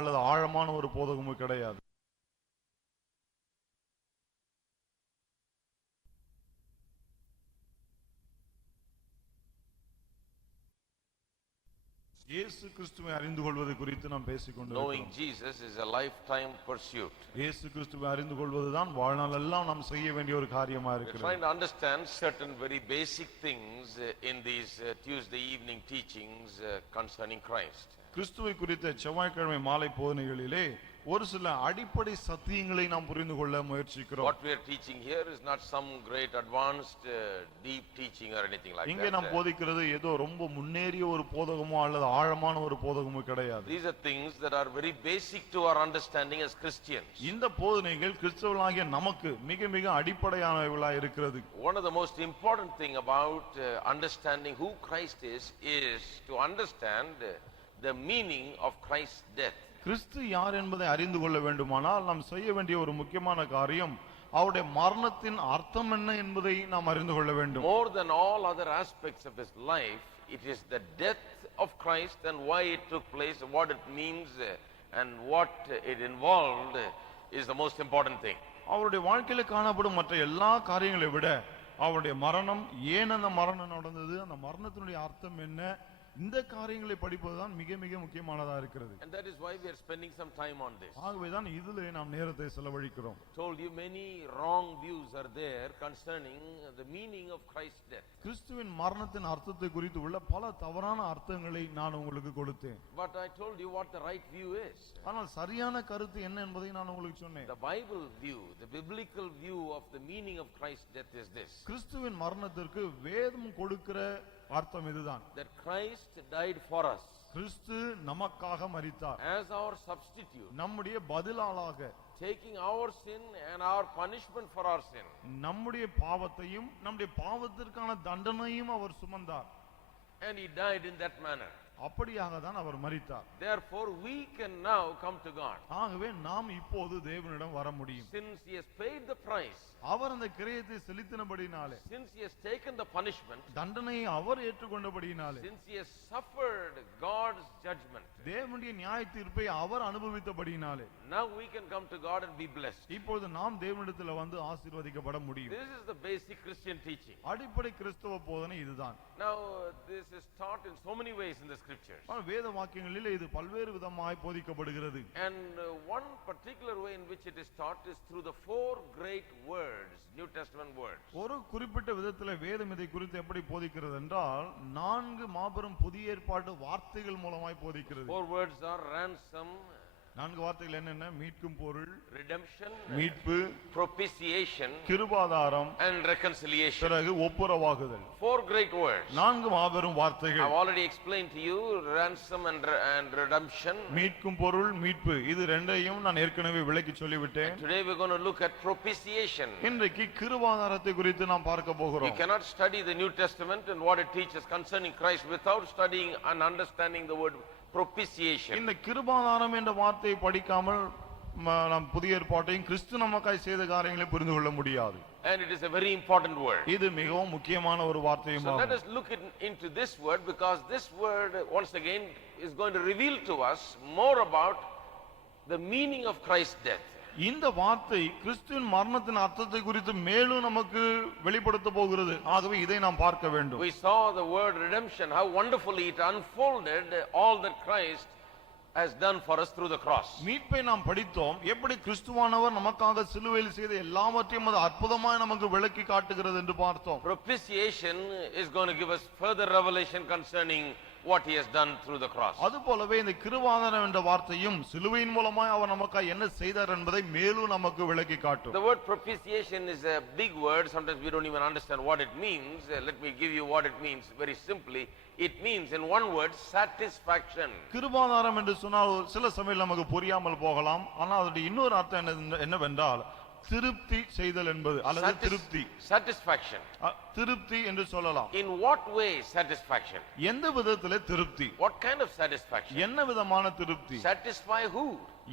அல்லது ஆழமான ஒரு போதகமும் கிடையாது. இயேசு கிறிஸ்துவை அறிந்து கொள்வது குறித்து நாம் பேசிக்கொண்டிருக்கிறோம். Knowing Jesus is a lifetime pursuit. இயேசு கிறிஸ்துவை அறிந்து கொள்வதுதான் வாழ்நாள் எல்லாம் நாம் செய்ய வேண்டிய ஒரு காரியமா இருக்கிறது. We are trying to understand certain very basic things in these Tuesday evening teachings concerning Christ. கிறிஸ்துவை குறித்த செவ்வாய்க்கிழமை மாலை போதனைகளிலே ஒரு சில அடிப்படை சத்தியங்களை நாம் புரிந்து கொள்ள முயற்சிக்கிறோம். What we are teaching here is not some great advanced deep teaching or anything like that. இங்கே நாம் போதிக்கிறது ஏதோ ரொம்ப முன்னேறிய ஒரு போதகமோ அல்லது ஆழமான ஒரு போதகமோ கிடையாது. These are things that are very basic to our understanding as Christians. இந்த போதனைகள் கிறிஸ்தவர்களாகிய நமக்கு மிக மிக அடிப்படையானவைகளாய் இருக்கிறது. One of the most important thing about understanding who Christ is to understand the meaning of Christ's death. கிறிஸ்து யார் என்பதை அறிந்து கொள்ள வேண்டுமானால் நாம் செய்ய வேண்டிய ஒரு முக்கியமான காரியம் அவருடைய மரணத்தின் அர்த்தம் என்ன என்பதை நாம் அறிந்து கொள்ள வேண்டும். More than all other aspects of his life, it is the death of Christ and why it took place, what it means and what it involved is the most important thing. அவருடைய வாழ்க்கையில் காணப்படும் மற்ற எல்லா காரியங்களை விட அவருடைய மரணம், ஏன் அந்த மரணம் நடந்தது, அந்த மரணத்தினுடைய அர்த்தம் என்ன, இந்த காரியங்களை படிப்பதுதான் மிக மிக முக்கியமானதா இருக்கிறது. And that is why we are spending some time on this. ஆகவேதான் இதிலே நாம் நேரத்தை செலவழிக்கிறோம். Told you many wrong views are there concerning the meaning of Christ's death. கிறிஸ்துவின் மரணத்தின் அர்த்தத்தை குறித்து உள்ள பல தவறான அர்த்தங்களை நான் உங்களுக்கு கொடுத்தேன். But I told you what the right view is. ஆனால் சரியான கருத்து என்ன என்பதை நான் உங்களுக்கு சொன்னேன். The Bible view, the biblical view of the meaning of Christ's death is this. கிறிஸ்துவின் மரணத்திற்கு வேதம் கொடுக்கிற அர்த்தம் இதுதான். That Christ died for us. கிறிஸ்து நமக்காக மரித்தார். As our substitute. நம்முடைய பதிலாளாக. Taking our sin and our punishment for our sin. நம்முடைய பாவத்தையும் நம்முடைய பாவத்திற்கான தண்டனையும் அவர் சுமந்தார். And he died in that manner. அப்படியாக தான் அவர் மரித்தார். Therefore we can now come to God. ஆகவே நாம் இப்போது தேவனிடம் வர முடியும். Since he has paid the price. அவர் அந்த கிரயத்தை செலுத்தினபடினாலே. Since he has taken the punishment. தண்டனையை அவர் ஏற்றுக்கொண்டபடினாலே. Since he has suffered God's judgment. தேவனுடைய நியாய தீர்ப்பை அவர் அனுபவித்தபடினாலே. Now we can come to God and be blessed. இப்போது நாம் தேவனிடத்தில் வந்து ஆசீர்வதிக்கப்பட முடியும். This is the basic Christian teaching. அடிப்படை கிறிஸ்தவ போதனை இதுதான். Now this is taught in so many ways in the scriptures. வேத வாக்கியங்களில் இது பல்வேறு விதமாய் போதிக்கப்படுகிறது. And one particular way in which it is taught is through the four great words, New Testament words. ஒரு குறிப்பிட்ட விதத்தில் வேதம் இதை குறித்து எப்படி போதிக்கிறது என்றால் 4 மாபெரும் புதிய ஏற்பாட்டு வார்த்தைகள் மூலமாய் போதிக்கிறது. Four words are ransom. 4 வார்த்தைகள் என்னென்ன? மீட்கும் பொருள், redemption, மீட்பு, propitiation, கிருபாதாரம் and reconciliation. பிறகு ஒப்புரவாகுதல். 4 great words. 4 மாபெரும் வார்த்தைகள். I've already explained to you ransom and redemption. மீட்கும் பொருள், மீட்பு, இது ரெண்டையும் நான் ஏற்கனவே விளக்கி சொல்லிவிட்டேன். Today we're going to look at propitiation. இன்றைக்கு கிருபாதாரத்தை குறித்து நாம் பார்க்க போகிறோம். You cannot study the New Testament and what it teaches concerning Christ without studying and understanding the word propitiation. இந்த கிருபாதாரம் என்ற வார்த்தையை படிக்காமல் நாம் புதிய ஏற்பாட்டையும் கிறிஸ்து நமக்காய் செய்த காரியங்களை புரிந்து கொள்ள முடியாது. And it is a very important word. இது மிகவும் முக்கியமான ஒரு வார்த்தையும் So ஆகும். let us look into this word because this word once again is going to reveal to us more about the meaning of Christ's death. இந்த வார்த்தை கிறிஸ்துவின் மரணத்தின் அர்த்தத்தை குறித்து மேலும் நமக்கு வெளிப்படுத்த போகிறது. ஆகவே இதை நாம் பார்க்க வேண்டும். We saw the word redemption, how wonderfully it unfolded all that Christ has done for us through the cross. மீட்பை நாம் படித்தோம். எப்படி கிறிஸ்துவானவர் நமக்காக சிலுவையில் செய்த எல்லாவற்றையும் அது அற்புதமாய் நமக்கு விளக்கி காட்டுகிறது என்று பார்த்தோம். Propitiation is going to give us further revelation concerning what he has done through the cross. அதுபோலவே இந்த கிருபாதாரம் என்ற வார்த்தையும் சிலுவையின் மூலமாய் அவர் நமக்காக என்ன செய்தார் என்பதை மேலும் நமக்கு விளக்கி காட்டும். The word propitiation is a big word. Sometimes we don't even understand what it means. Let me give you what it means very simply. It means in one word satisfaction. கிருபாதாரம் என்று சொன்னால் சில சமயம் நமக்கு புரியாமல் போகலாம். ஆனால் அதோட இன்னொரு அர்த்தம் என்னவென்றால் திருப்தி செய்தல் என்பது அல்லது திருப்தி. Satisfaction. திருப்தி என்று சொல்லலாம். In what way satisfaction? எந்த விதத்திலே திருப்தி? What kind of satisfaction? என்ன விதமான திருப்தி? Satisfy who?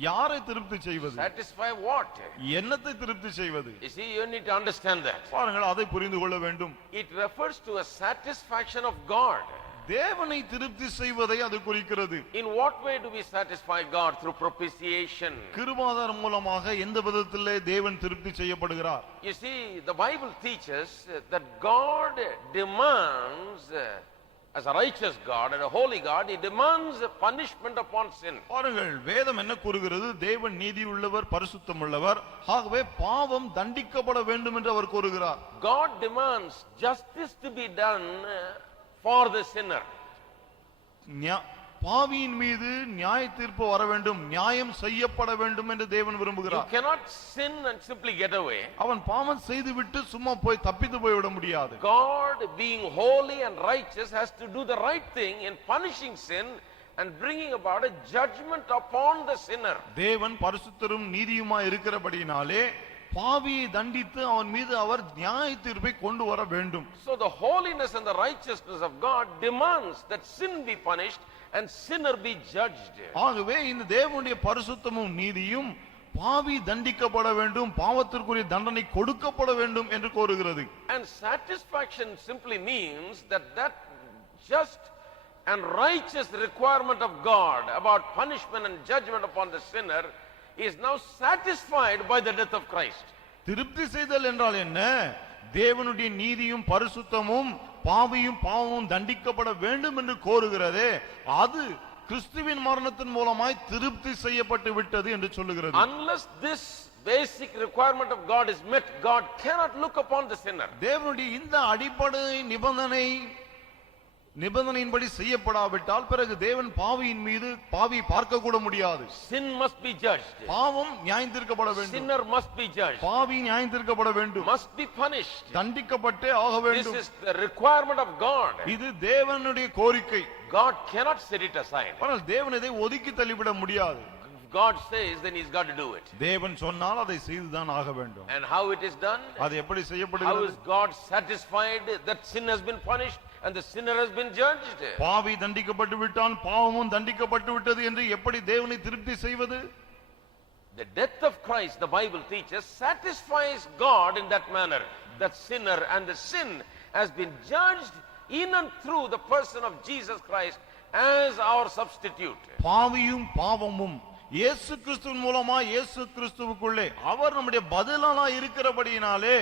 யாரை திருப்தி செய்வது? Satisfy what? என்னத்தை திருப்தி செய்வது? You see, you need to understand that. பாருங்கள், அதை புரிந்து கொள்ள வேண்டும். It refers to a satisfaction of God. தேவனை திருப்தி செய்வதை அது குறிக்கிறது. In what way do we satisfy God? Through propitiation. கிருபாதாரம் மூலமாக எந்த விதத்திலே தேவன் திருப்தி செய்யப்படுகிறார்? You see, the Bible teaches that God demands, as a righteous God and a holy God, he demands punishment upon sin. பாருங்கள், வேதம் என்ன கூறுகிறது? தேவன் நீதி உள்ளவர், பரிசுத்தம் உள்ளவர், ஆகவே பாவம் தண்டிக்கப்பட வேண்டும் என்று அவர் கூறுகிறார். God demands justice to be done for the sinner. பாவியின் மீது நியாய தீர்ப்பு வர வேண்டும், நியாயம் செய்யப்பட வேண்டும் என்று தேவன் You விரும்புகிறார். cannot sin and simply get away. அவன் பாவம் செய்துவிட்டு சும்மா போய் தப்பித்து போய்விட முடியாது. God, being holy and righteous, has to do the right thing in punishing sin and bringing about a judgment upon the sinner. தேவன் பரிசுத்தரும் நீதியுமாய் இருக்கிறபடியினாலே பாவியை தண்டித்து அவன் மீது அவர் நியாய தீர்ப்பை கொண்டு வர வேண்டும். So the holiness and the righteousness of God demands that sin be punished and sinner be judged. ஆகவே இந்த தேவனுடைய பரிசுத்தமும் நீதியும் பாவி தண்டிக்கப்பட வேண்டும், பாவத்திற்குரிய தண்டனை கொடுக்கப்பட வேண்டும் என்று கோருகிறது. And satisfaction simply means that just and righteous requirement of God about punishment and judgment upon the sinner is now satisfied by the death of Christ. திருப்தி செய்தல் என்றால் என்ன? தேவனுடைய நீதியும் பரிசுத்தமும் பாவியும் பாவமும் தண்டிக்கப்பட வேண்டும் என்று கோருகிறதே, அது கிறிஸ்துவின் மரணத்தின் மூலமாய் திருப்தி செய்யப்பட்டு விட்டது என்று சொல்லுகிறது. Unless this basic requirement of God is met, God cannot look upon the sinner. தேவனுடைய இந்த அடிப்படை நிபந்தனையின்படி செய்யப்படாவிட்டால் பிறகு தேவன் பாவியின் மீது பாவி பார்க்க கூட முடியாது. Sin must be judged. பாவம் நியாயந்தீர்க்கப்பட வேண்டும். Sinner must be judged. பாவி நியாயந்தீர்க்கப்பட வேண்டும். Must be punished. தண்டிக்கப்பட்டே ஆக வேண்டும். This is the requirement of God. இது தேவனுடைய கோரிக்கை. God cannot set it aside. ஆனால் தேவன் இதை ஒதுக்கி தள்ளிவிட முடியாது. God says, then he's got to do it. தேவன் சொன்னால் அதை செய்துதான் ஆக வேண்டும். And how it is done? அது எப்படி How செய்யப்படுகிறது? is God satisfied that sin has been punished and the sinner has been judged? பாவி தண்டிக்கப்பட்டு விட்டான், பாவமும் தண்டிக்கப்பட்டு விட்டது என்று எப்படி தேவனை திருப்தி செய்வது? The death of Christ, the Bible teaches, satisfies God in that manner. That sinner and the sin has been judged in and through the person of Jesus Christ as our substitute. பாவியும் பாவமும் இயேசு கிறிஸ்துவின் மூலமா இயேசு கிறிஸ்துவுக்குள்ளே அவர் நம்முடைய பதிலாளா இருக்கிறபடியினாலே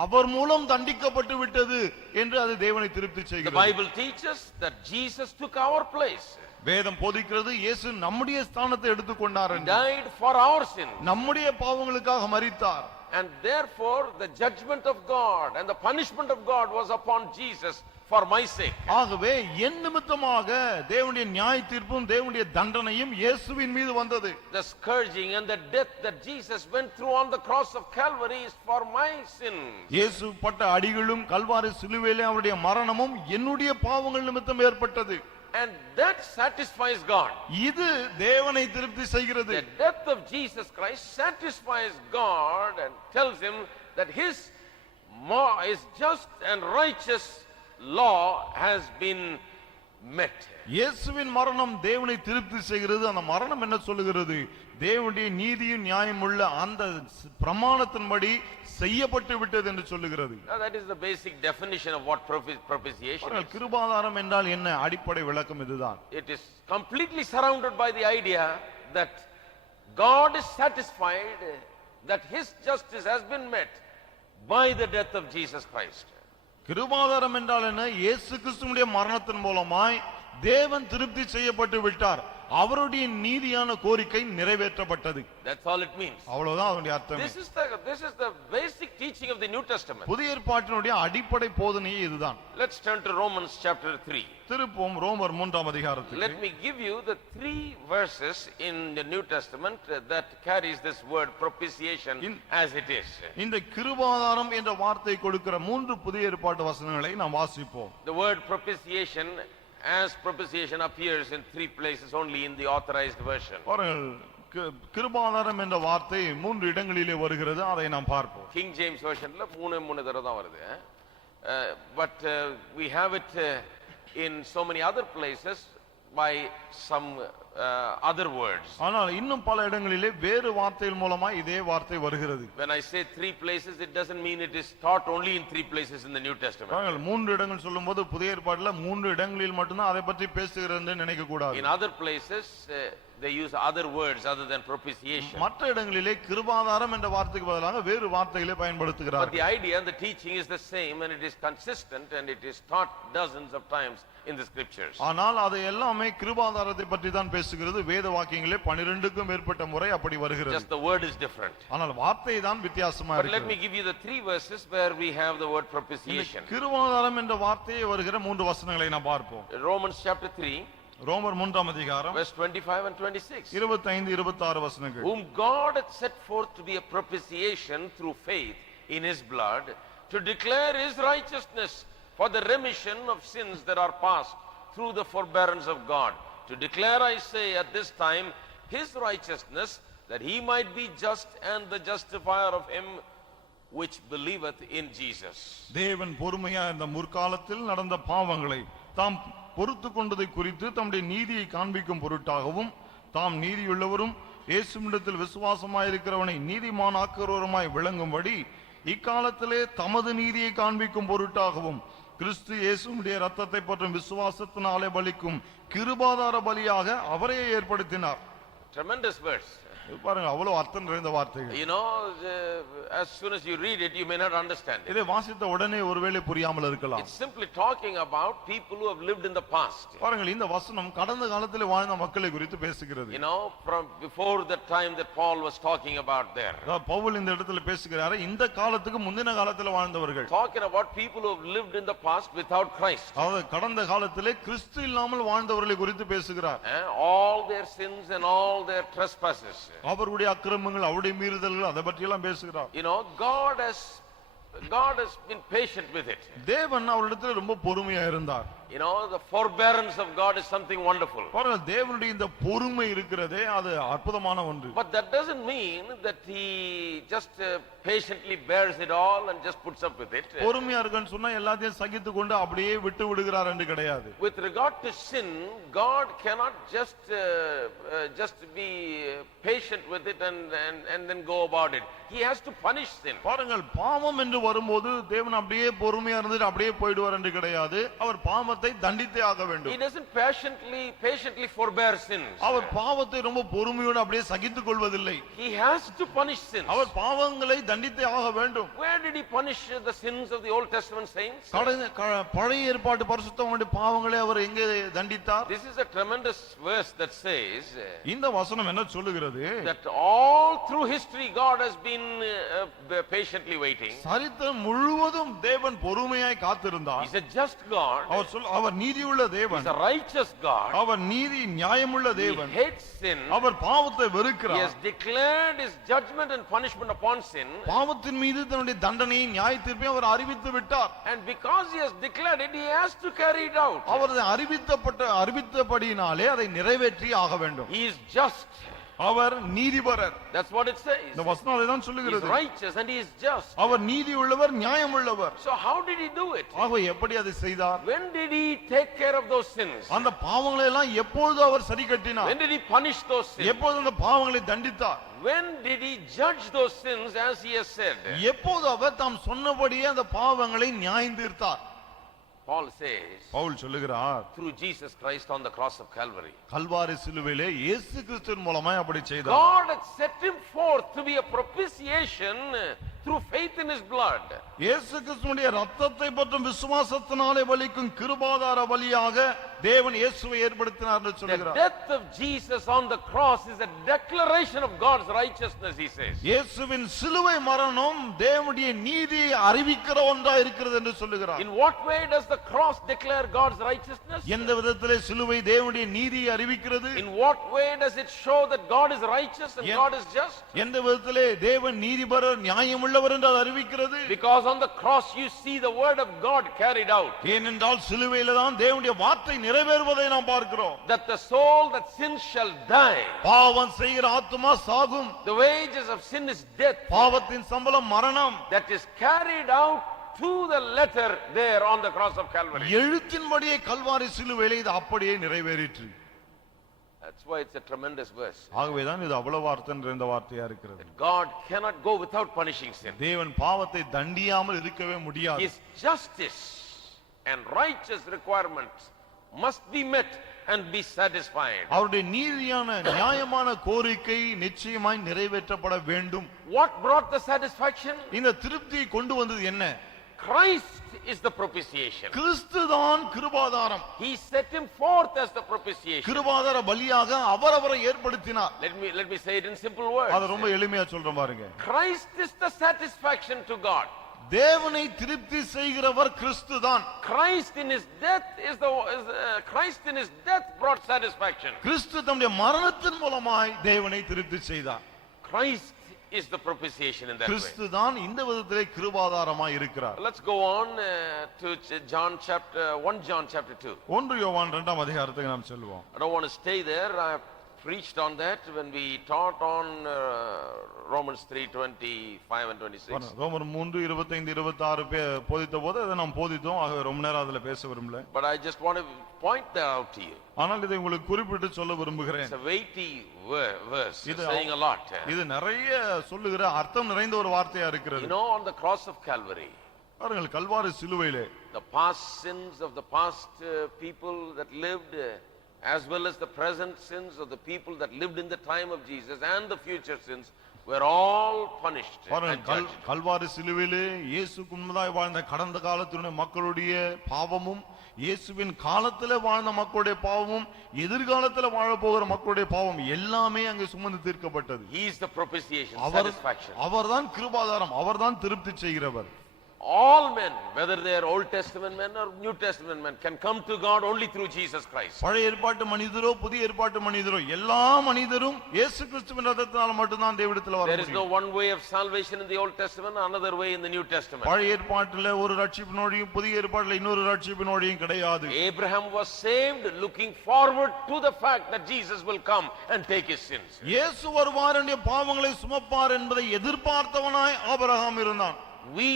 அவர் மூலம் தண்டிக்கப்பட்டு விட்டது என்று அது தேவனை திருப்தி The செய்கிறது. Bible teaches that Jesus took our place. வேதம் போதிக்கிறது இயேசு நம்முடைய ஸ்தானத்தை எடுத்துக்கொண்டார் என்று. Died for our sins. நம்முடைய பாவங்களுக்காக மரித்தார். And therefore the judgment of God and the punishment of God was upon Jesus for my sake. ஆகவே என் நிமித்தமாக தேவனுடைய நியாய தீர்ப்பும் தேவனுடைய தண்டனையும் இயேசுவின் மீது வந்தது. The scourging and the death that Jesus went through on the cross of Calvary is for my sins. இயேசு பட்ட அடிகளும் கல்வாரி சிலுவையிலே அவருடைய மரணமும் என்னுடைய பாவங்கள் நிமித்தம் ஏற்பட்டது. And that satisfies God. இது தேவனை திருப்தி செய்கிறது. The death of Jesus Christ satisfies God and tells him that his just and righteous law has been met. இயேசுவின் மரணம் தேவனை திருப்தி செய்கிறது. அந்த மரணம் என்ன சொல்லுகிறது? தேவனுடைய நீதியும் நியாயம் உள்ள அந்த பிரமாணத்தின்படி செய்யப்பட்டு விட்டது என்று சொல்லுகிறது. Now that is the basic definition of what propitiation is. கிருபாதாரம் என்றால் என்ன? அடிப்படை விளக்கம் இதுதான். It is completely surrounded by the idea that God is satisfied that his justice has been met by the death of Jesus Christ. கிருபாதாரம் என்றால் என்ன? இயேசு கிறிஸ்துவினுடைய மரணத்தின் மூலமாய் தேவன் திருப்தி செய்யப்பட்டு விட்டார். அவருடைய நீதியான கோரிக்கை நிறைவேற்றப்பட்டது. That's all it means. அவ்வளவுதான் அதனுடைய அர்த்தம். This is the basic teaching of the New Testament. புதிய ஏற்பாட்டினுடைய அடிப்படை போதனையே இதுதான். Let's turn to Romans chapter 3. திருப்போம் ரோமர் 3ஆம் அதிகாரத்துக்கு. Let me give you the 3 verses in the New Testament that carries this word propitiation as it is. இந்த கிருபாதாரம் என்ற வார்த்தை கொடுக்கிற 3 புதிய ஏற்பாட்டு வசனங்களை நாம் வாசிப்போம். The word propitiation appears in 3 places only in the authorized version. பாருங்கள், கிருபாதாரம் என்ற வார்த்தை 3 இடங்களிலே வருகிறது. அதை நாம் பார்ப்போம். King James versionல 3 தடவை தான் வருது. But we have it in so many other places by some other words. ஆனால் இன்னும் பல இடங்களிலே வேறு வார்த்தைகள் மூலமா இதே வார்த்தை வருகிறது. When I say 3 places, it doesn't mean it is taught only in 3 places in the New Testament. பாருங்கள், 3 இடங்கள் சொல்லும்போது புதிய ஏற்பாட்டில் 3 இடங்களில் மட்டும்தான் அதை பற்றி பேசுகிறது நினைக்க கூடாது. In other places, they use other words other than propitiation. மற்ற இடங்களிலே கிருபாதாரம் என்ற வார்த்தைக்கு பதிலாக வேறு வார்த்தைகளை But பயன்படுத்துகிறார்கள். the idea and the teaching is the same, and it is consistent, and it is taught dozens of times in the scriptures. ஆனால் அது எல்லாமே கிருபாதாரத்தை பற்றி தான் பேசுகிறது. வேத வாக்கியங்களே 12க்கும் மேற்பட்ட முறை அப்படி வருகிறது. Just the word is different. ஆனால் வார்த்தை தான் வித்தியாசமா But let me இருக்கு. give you the 3 verses where we have the word propitiation. கிருபாதாரம் என்ற வார்த்தையே வருகிற 3 வசனங்களை நாம் பார்ப்போம். Romans chapter 3, ரோமர் 3ஆம் அதிகாரம் verse 25 and 26. 25 26 வசனங்கள். Whom God hath set forth to be a propitiation through faith in his blood, to declare his righteousness for the remission of sins that are past through the forbearance of God. To declare, I say, at this time, his righteousness, that he might be just and the justifier of him which believeth in Jesus. தேவன் பொறுமையா இந்த முற்காலத்தில் நடந்த பாவங்களை தாம் பொறுத்து கொண்டதை குறித்து தம்முடைய நீதியை காண்பிக்கும் பொருட்டாகவும், தாம் நீதியுள்ளவரும் இயேசுவினிடத்தில் விசுவாசமாயிருக்கிறவனை நீதிமானாக்குகிறவருமாய் விளங்கும்படி இக்காலத்திலே தமது நீதியை காண்பிக்கும் பொருட்டாகவும் கிறிஸ்து இயேசுவுடைய இரத்தத்தை பற்றும் விசுவாசத்தினாலே பலிக்கும் கிருபாதார பலியாக அவரையே ஏற்படுத்தினார். Tremendous verse. பாருங்க, அவ்வளவு அர்த்தம் நிறைந்த வார்த்தைகள். You know, as soon as you read it, you may not understand it. இதை வாசித்த உடனே ஒருவேளை புரியாமல் இருக்கலாம். It's simply talking about people who have lived in the past. பாருங்கள், இந்த வசனம் கடந்த காலத்தில் வாழ்ந்த மக்களை குறித்து பேசுகிறது. You know, from before the time that Paul was talking about there. Pavul இந்த இடத்துல பேசுகிறாரு, இந்த காலத்துக்கு முந்தின காலத்தில் வாழ்ந்தவர்கள். Talking about people who have lived in the past without Christ. அதாவது கடந்த காலத்திலே கிறிஸ்து இல்லாமல் வாழ்ந்தவர்களை குறித்து பேசுகிறார். All their sins and all their trespasses. அவருடைய அக்கிரமங்கள், அவருடைய மீறுதல்கள், அதை பற்றி எல்லாம் பேசுகிறார். You know, God has been patient with it. தேவன் அவரிடத்தில் ரொம்ப பொறுமையா இருந்தார். You know, the forbearance of God is something wonderful. பாருங்கள், தேவனுடைய இந்த பொறுமை இருக்கிறதே அது அற்புதமான ஒன்று. But that doesn't mean that he just patiently bears it all and just puts up with it. பொறுமையா இருக்குன்னு சொன்னா எல்லாத்தையும் சகித்து கொண்டு அப்படியே விட்டு விடுகிறார் என்று கிடையாது. With regard to sin, God cannot just be patient with it and then go about it. He has to punish sin. பாருங்கள், பாவம் என்று வரும்போது தேவன் அப்படியே பொறுமையா இருந்துட்டு அப்படியே போயிடுவார் என்று கிடையாது. அவர் பாவத்தை தண்டித்தே ஆக வேண்டும். He doesn't patiently forbear sins. அவர் பாவத்தை ரொம்ப பொறுமையோடு அப்படியே சகித்துக் கொள்வதில்லை. He has to punish sins. அவர் பாவங்களை தண்டித்தே ஆக வேண்டும். Where did he punish the sins of the Old Testament saints? பழைய ஏற்பாட்டு பரிசுத்தவான்களுடைய பாவங்களை அவர் எங்கே தண்டித்தார்? This is a tremendous verse that says இந்த வசனம் என்ன சொல்லுகிறது? that all through history God has been patiently waiting. சரித்திரம் முழுவதும் தேவன் பொறுமையாய் காத்திருந்தார். He's a just God. அவர் நீதியுள்ள தேவன். He's a righteous God. அவர் நீதி நியாயமுள்ள தேவன். He hates sin. அவர் பாவத்தை He வெறுக்கிறார். has declared his judgment and punishment upon sin. பாவத்தின் மீது தன்னுடைய தண்டனையை நியாய தீர்ப்பை அவர் அறிவித்து விட்டார். And because he has declared it, he has to carry it out. அவர் அறிவித்தபடியினாலே அதை நிறைவேற்றி ஆக வேண்டும். He is just. Our நீதிபரர். That's what it says. இந்த வசனம் அதை தான் He is சொல்லுகிறது. righteous and he is just. அவர் நீதி உள்ளவர், நியாயம் உள்ளவர். So how did he do it? ஆக எப்படி அதை செய்தார்? When did he take care of those sins? அந்த பாவங்களை எல்லாம் எப்பொழுது அவர் சரி கட்டினார்? When did he punish those sins? எப்பொழுது அந்த பாவங்களை தண்டித்தார்? When did he judge those sins as he has said? எப்போது அவர் தாம் சொன்னபடியே அந்த பாவங்களை நியாயம் தீர்த்தார்? Paul says, பவுல் சொல்லுகிறார், through Jesus Christ on the cross of Calvary. Kalvari சிலுவையிலே இயேசு கிறிஸ்துவின் மூலமாய் அப்படி செய்தார். God had set him forth to be a propitiation through faith in his blood. இயேசு கிறிஸ்துவினுடைய இரத்தத்தை பற்றும் விசுவாசத்தினாலே பலிக்கும் கிருபாதார பலியாக தேவன் இயேசுவை ஏற்படுத்தினார் என்று The சொல்கிறார். death of Jesus on the cross is a declaration of God's righteousness, he says. இயேசுவின் சிலுவை மரணம் தேவனுடைய நீதியை அறிவிக்கிற ஒன்றா இருக்கிறது என்று சொல்லுகிறார். In what way does the cross declare God's righteousness? எந்த விதத்திலே சிலுவை தேவனுடைய நீதியை அறிவிக்கிறது? In what way does it show that God is righteous and God is just? எந்த விதத்திலே தேவன் நீதிபரர் நியாயமுள்ளவர் என்று அது அறிவிக்கிறது? Because on the cross you see the word of God carried out. ஏனென்றால் சிலுவையிலே தான் தேவனுடைய வார்த்தை நிறைவேறுவதை நாம் பார்க்கிறோம். That the soul that sins shall die. பாவம் செய்கிற ஆத்துமா சாகும். The wages of sin is death. பாவத்தின் சம்பளம் மரணம். That is carried out to the letter there on the cross of Calvary. எழுத்தின்படியே Kalvari சிலுவையிலே இது அப்படியே நிறைவேறிற்று. That's why it's a tremendous verse. ஆகவேதான் இது அவ்வளவு அர்த்தம் நிறைந்த வார்த்தையா இருக்கிறது. God cannot go without punishing sin. தேவன் பாவத்தை தண்டியாமல் இருக்கவே முடியாது. His justice and righteous requirements must be met and be satisfied. அவருடைய நீதியான நியாயமான கோரிக்கை நிச்சயமாய் நிறைவேற்றப்பட வேண்டும். What brought the satisfaction? இந்த திருப்தியை கொண்டு வந்தது என்ன? Christ is the propitiation. கிறிஸ்துதான் கிருபாதாரம். He set him forth as the propitiation. கிருபாதார பலியாக அவரை ஏற்படுத்தினார். Let me say it in simple words. அது ரொம்ப எளிமையா சொல்றேன் பாருங்க. Christ is the satisfaction to God. தேவனை திருப்தி செய்கிறவர் கிறிஸ்துதான். Christ in his death Christ in his death brought satisfaction. கிறிஸ்து தம்முடைய மரணத்தின் மூலமாய் தேவனை திருப்தி செய்தார். Christ is the propitiation in that way. கிறிஸ்துதான் இந்த விதத்திலே கிருபாதாரமாய் இருக்கிறார். Let's go on to 1 John chapter 2. 1 யோவான் 2ஆம் அதிகாரத்துக்கு நாம் செல்வோம். I don't want to stay there. I preached on that when we taught on Romans 3:25 and 26. ரோமர் 3:25-26 போதித்த போது அதை நாம் போதித்தோம். ஆகவே ரொம்ப நேரம் அதுல பேச விரும்பல. But I just want to point that out to you. ஆனால் இதை உங்களுக்கு குறிப்பிட்டு சொல்ல விரும்புகிறேன். It's a weighty verse. It's saying a lot. இது நிறைய சொல்லுகிற அர்த்தம் நிறைந்த ஒரு வார்த்தையா இருக்கிறது. You know, on the cross of Calvary, பாருங்கள் கல்வாரி சிலுவையிலே the past sins of the past people that lived, as well as the present sins of the people that lived in the time of Jesus, and the future sins were all punished and judged. Kalvari சிலுவையிலே இயேசுக்கு முன்னதாய் வாழ்ந்த கடந்த காலத்தினுடைய மக்களுடைய பாவமும் இயேசுவின் காலத்திலே வாழ்ந்த மக்களுடைய பாவமும் எதிர்காலத்திலே வாழ போகிற மக்களுடைய பாவம் எல்லாமே அங்கே சுமந்து தீர்க்கப்பட்டது. He is the propitiation, satisfaction. அவர்தான் கிருபாதாரம், அவர்தான் திருப்தி செய்கிறவர். All men, whether they are Old Testament men or New Testament men, can come to God only through Jesus Christ. பழைய ஏற்பாட்டு மனிதரோ புதிய ஏற்பாட்டு மனிதரோ எல்லா மனிதரும் இயேசு கிறிஸ்துவின் இரத்தத்தினால் மட்டும் தான் தேவனிடத்தில் வர There is no முடியும். one way of salvation in the Old Testament, another way in the New Testament. பழைய ஏற்பாட்டிலே ஒரு ரட்சிப்பின் வழியும் புதிய ஏற்பாட்டிலே இன்னொரு ரட்சிப்பின் வழியும் கிடையாது. Abraham was saved looking forward to the fact that Jesus will come and take his sins. இயேசு வருவார், என்னுடைய பாவங்களை சுமப்பார் என்பதை எதிர்பார்த்தவனாய் ஆபிரகாம் இருந்தான். We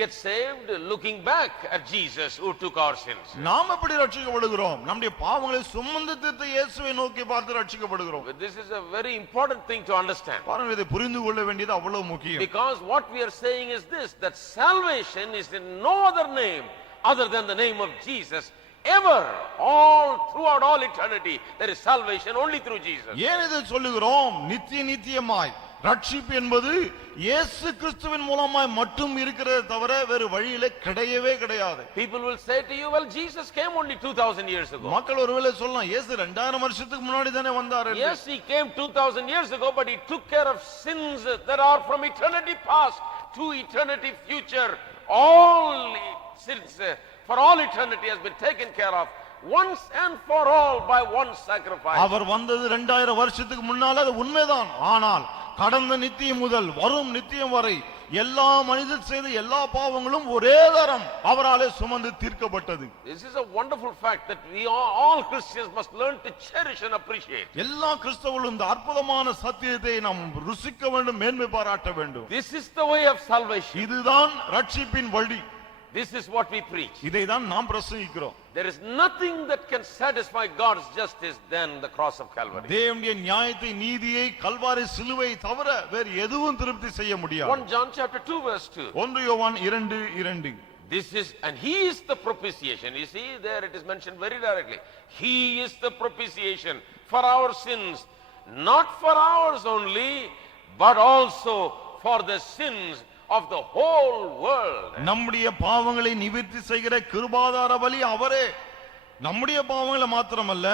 get saved looking back at Jesus who took our sins. நாம் எப்படி ரட்சிக்கப்படுகிறோம்? நம்முடைய பாவங்களை சுமந்து தீர்த்த இயேசுவை நோக்கி பார்த்து ரட்சிக்கப்படுகிறோம். But this is a very important thing to understand. பாருங்கள், இதை புரிந்து கொள்ள வேண்டியது அவ்வளவு முக்கியம். Because what we are saying is this, that salvation is in no other name other than the name of Jesus. Ever, throughout all eternity, there is salvation only through Jesus. ஏன் இதை சொல்லுகிறோம்? நித்தியமாய் ரட்சிப்பு என்பது இயேசு கிறிஸ்துவின் மூலமாய் மட்டும் இருக்கிறதே தவிர வேறு வழியிலே கிடையவே கிடையாது. People will say to you, well, Jesus came only 2000 years ago. மக்கள் ஒருவேளை சொல்லலாம், இயேசு 2000 வருஷத்துக்கு முன்னாடி தானே வந்தார். Yes, he came 2000 years ago, but he took care of sins that are from eternity past to eternity future. All sins for all eternity has been taken care of once and for all by one sacrifice. அவர் வந்தது 2000 வருஷத்துக்கு முன்னால, அது உண்மைதான். ஆனால் கடந்த நித்தியம் முதல் வரும் நித்தியம் வரை எல்லா மனிதர் செய்த எல்லா பாவங்களும் ஒரே தரம் அவராலே சுமந்து தீர்க்கப்பட்டது. This is a wonderful fact that we all Christians must learn to cherish and appreciate. எல்லா கிறிஸ்தவர்களும் இந்த அற்புதமான சத்தியத்தை நாம் ருசிக்க வேண்டும், மேன்மை பாராட்ட வேண்டும். This is the way of salvation. இதுதான் ரட்சிப்பின் வழி. This is what we preach. இதைதான் நாம் பிரசங்கிக்கிறோம். There is nothing that can satisfy God's justice than the cross of Calvary. தேவனுடைய நியாயத்தை, நீதியை கல்வாரி சிலுவை தவிர வேறு எதுவும் திருப்தி செய்ய முடியாது. 1 John chapter 2 verse 2. 1 யோவான் 2:2. This is, and he is the propitiation. You see, there it is mentioned very directly. He is the propitiation for our sins, not for ours only, but also for the sins of the whole world. நம்முடைய பாவங்களை நிவர்த்தி செய்கிற கிருபாதார பலி அவரே. நம்முடைய பாவங்களை மாத்திரமல்ல,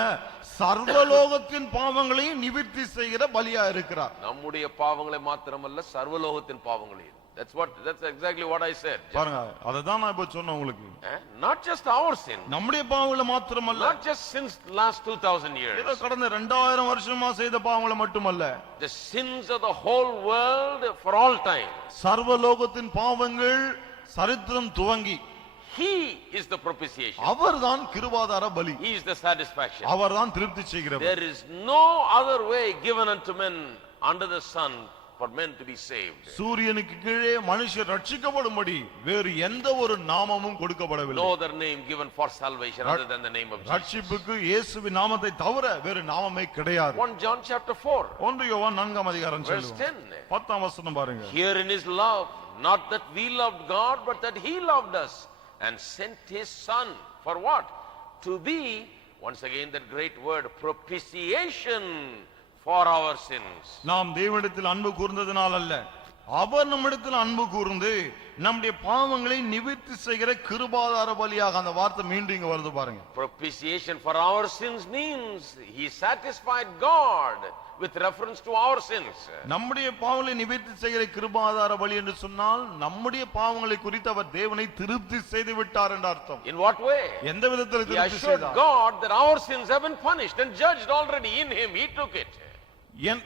சர்வலோகத்தின் பாவங்களையும் நிவர்த்தி செய்கிற பலியா இருக்கிறார். நம்முடைய பாவங்களை மாத்திரமல்ல, சர்வலோகத்தின் பாவங்களையும். That's exactly what I said. பாருங்க, அததான் நான் இப்ப சொன்னேன் உங்களுக்கு. Not just our sin. நம்முடைய பாவங்களை மாத்திரமல்ல, Not just since last 2000 years. ஏதோ கடந்த 2000 வருஷமா செய்த பாவங்களை மட்டுமல்ல, The sins of the whole world for all time. சர்வலோகத்தின் பாவங்கள் சரித்திரம் துவங்கி. He is the propitiation. அவர்தான் கிருபாதார பலி. He is the satisfaction. அவர்தான் திருப்தி செய்கிறவர். There is no other way given unto men under the sun for men to be saved. சூரியனுக்கு கீழே மனுஷர் ரட்சிக்கப்படும்படி வேறு எந்த ஒரு நாமமும் கொடுக்கப்படவில்லை. No other name given for salvation other than the name of Jesus. ரட்சிப்புக்கு இயேசுவின் நாமத்தை தவிர வேறு நாமமே கிடையாது. 1 John chapter 4 1 யோவான் 4ஆம் அதிகாரம் verse 10. 10ஆம் வசனம் பாருங்க. Herein is love, not that we loved God, but that he loved us and sent his son. For what? To be, once again that great word, propitiation for our sins. நாம் தேவனிடத்தில் அன்பு கூர்ந்ததனால் அல்ல, அவர் நம்மிடத்தில் அன்பு கூர்ந்து நம்முடைய பாவங்களை நிவர்த்தி செய்கிற கிருபாதார பலியாக. அந்த வார்த்தை மீண்டும் இங்க வருது பாருங்க. Propitiation for our sins means he satisfied God with reference to our sins. நம்முடைய பாவங்களை நிவர்த்தி செய்கிற கிருபாதார பலி என்று சொன்னால் நம்முடைய பாவங்களை குறித்து அவர் தேவனை திருப்தி செய்து விட்டார் என்று அர்த்தம். In what way? எந்த விதத்தில் He திருப்தி assured செய்தார்? God that our sins have been punished and judged already in him. He took it.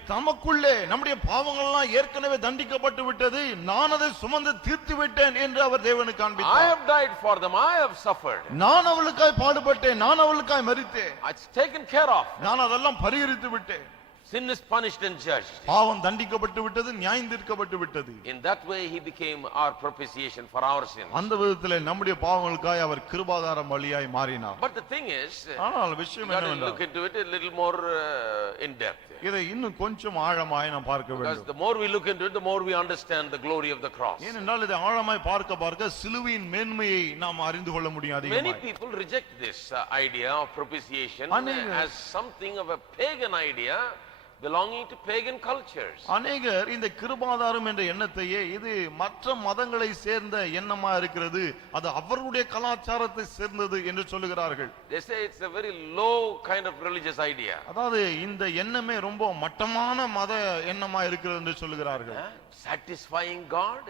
தமக்குள்ளே நம்முடைய பாவங்கள் எல்லாம் ஏற்கனவே தண்டிக்கப்பட்டு விட்டது, நான் அதை சுமந்து தீர்த்து விட்டேன் என்று அவர் தேவனுக்கு I காண்பித்தார். have died for them. I have suffered. நான் அவளுக்காய் பாடுபட்டேன், நான் அவளுக்காய் மரித்தேன், It's taken care of. நான் அதெல்லாம் பரிகரித்து விட்டேன். Sin is punished and judged. பாவம் தண்டிக்கப்பட்டு விட்டது, நியாயம் தீர்க்கப்பட்டு விட்டது. In that way he became our propitiation for our sins. அந்த விதத்திலே நம்முடைய பாவங்களுக்காய் அவர் கிருபாதார பலியாய் மாறினார். But the thing is, ஆனால் விஷயம் you got to என்னவென்றால் look into it a little more in depth. இதை இன்னும் கொஞ்சம் ஆழமாய் நாம் பார்க்க Because வேண்டும். the more we look into it, the more we understand the glory of the cross. ஏனென்றால் இதை ஆழமாய் பார்க்க பார்க்க சிலுவையின் மேன்மையை நாம் அறிந்து கொள்ள முடியும் Many அதிகமாய். people reject this idea of propitiation அநேகர் as something of a pagan idea belonging to pagan cultures. அநேகர் இந்த கிருபாதாரம் என்ற எண்ணத்தையே இது மற்ற மதங்களை சேர்ந்த எண்ணமா இருக்கிறது, அது அவர்களுடைய கலாச்சாரத்தை சேர்ந்தது என்று சொல்லுகிறார்கள். They say it's a very low kind of religious idea. அதாவது இந்த எண்ணமே ரொம்ப மட்டமான மத எண்ணமா இருக்கிறது என்று சொல்லுகிறார்கள். Satisfying God,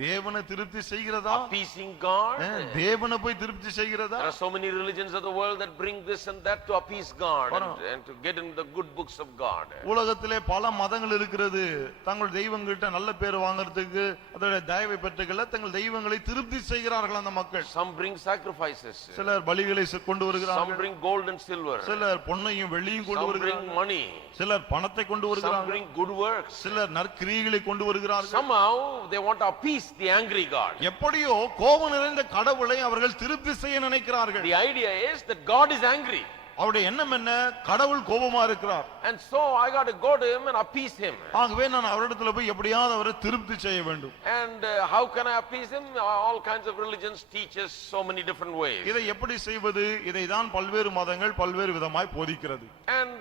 தேவனை திருப்தி செய்கிறதா, appeasing God. தேவனை போய் திருப்தி செய்கிறதா? There are so many religions of the world that bring this and that to appease God and to get in the good books of God. உலகத்திலே பல மதங்கள் இருக்கிறது, தங்கள் தெய்வங்கள்ட்ட நல்ல பேர் வாங்குறதுக்கு அதோட தயவை பெற்றுக்கொள்ள தங்கள் தெய்வங்களை திருப்தி செய்கிறார்கள் அந்த மக்கள். Some bring sacrifices, சிலர் பலிகளை கொண்டு some வருகிறார்கள், bring gold and silver, சிலர் பொன்னையும் வெள்ளியும் கொண்டு some bring வருகிறார்கள், money, சிலர் பணத்தை கொண்டு some வருகிறார்கள், bring good works. சிலர் நற்கிரியைகளை கொண்டு வருகிறார்கள். Somehow they want to appease the angry God. எப்படியோ கோபம் நிறைந்த கடவுளை அவர்கள் திருப்தி செய்ய நினைக்கிறார்கள். The idea is that God is angry, அவருடைய எண்ணம் என்ன? கடவுள் கோபமா இருக்கிறார், and so I got to go to him and appease him. ஆகவே நான் அவரிடத்துல போய் எப்படியாவது அவரை திருப்தி செய்ய வேண்டும். And how can I appease him? All kinds of religions teach us so many different ways. இதை எப்படி செய்வது? இதை தான் பல்வேறு மதங்கள் பல்வேறு விதமாய் போதிக்கிறது. And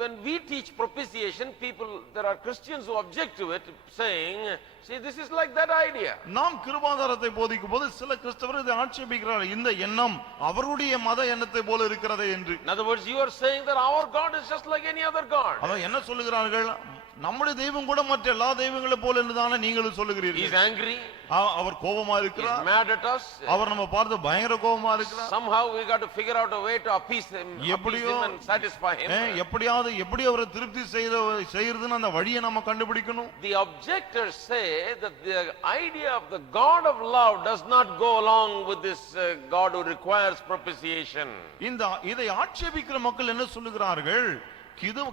when we teach propitiation, there are Christians who object to it, saying, see, this is like that idea. நாம் கிருபாதாரத்தை போதிக்கும் போது சில கிறிஸ்தவர்கள் இதை ஆட்சேபிக்கிறார்கள், இந்த எண்ணம் அவருடைய மத எண்ணத்தை போல இருக்கிறதே என்று. In other words, you are saying that our God is just like any other God. அதான் என்ன சொல்லுகிறார்கள்? நம்முடைய தெய்வம் கூட மற்ற எல்லா தெய்வங்களை போல என்றுதானே நீங்களும் He is சொல்லுகிறீர்கள். angry, அவர் கோபமா he is இருக்கிறார், mad at us. அவர் நம்ம பார்த்து பயங்கர கோபமா இருக்கிறார். Somehow we got to figure out a way to appease him and satisfy him. எப்படியாவது எப்படி அவரை திருப்தி செய்யறதுன்னு அந்த வழியை நம்ம கண்டுபிடிக்கணும். The objectors say that the idea of the God of love does not go along with this God who requires propitiation. இதை ஆட்சேபிக்கிற மக்கள் என்ன சொல்லுகிறார்கள்?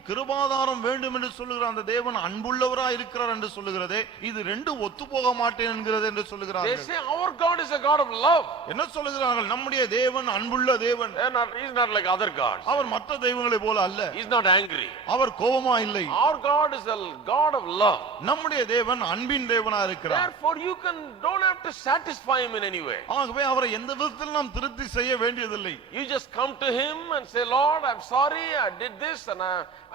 கிருபாதாரம் வேண்டும் என்று சொல்லுகிற அந்த தேவன் அன்புள்ளவரா இருக்கிறார் என்று சொல்லுகிறதே, இது ரெண்டு ஒத்து போக மாட்டேன் என்கிறது என்று They சொல்லுகிறார்கள். say our God is a God of love. என்ன சொல்லுகிறார்கள்? நம்முடைய தேவன் அன்புள்ள தேவன், He is not like other gods. அவர் மற்ற தெய்வங்களை போல அல்ல, He is not angry. அவர் கோபமா இல்லை, Our God is a God of love. நம்முடைய தேவன் அன்பின் தேவனா இருக்கிறார். Therefore you don't have to satisfy him in any way. ஆகவே அவரை எந்த விதத்தில் நாம் திருப்தி செய்ய வேண்டியதில்லை. You just come to him and say, Lord, I'm sorry, I did this and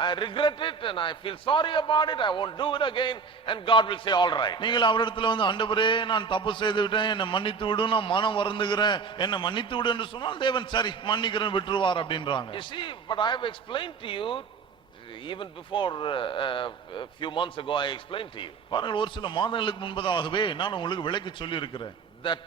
I regret it and I feel sorry about it, I won't do it again, and God will say, all right. நீங்கள் அவரிடத்துல வந்து, ஆண்டவரே நான் தப்பு செய்து விட்டேன், என்னை மன்னித்து விடு, நான் மனம் வருந்துகிறேன், என்னை மன்னித்து விடு என்று சொன்னால் தேவன் சரி மன்னிக்கிறேன் விட்டுருவார் அப்படின்றாங்க. You see, but I have explained to you, even before a few months ago I explained to you, பாருங்கள், ஒரு சில மாதங்களுக்கு முன்பதாகவே நான் உங்களுக்கு விளக்கி சொல்லி இருக்கிறேன். that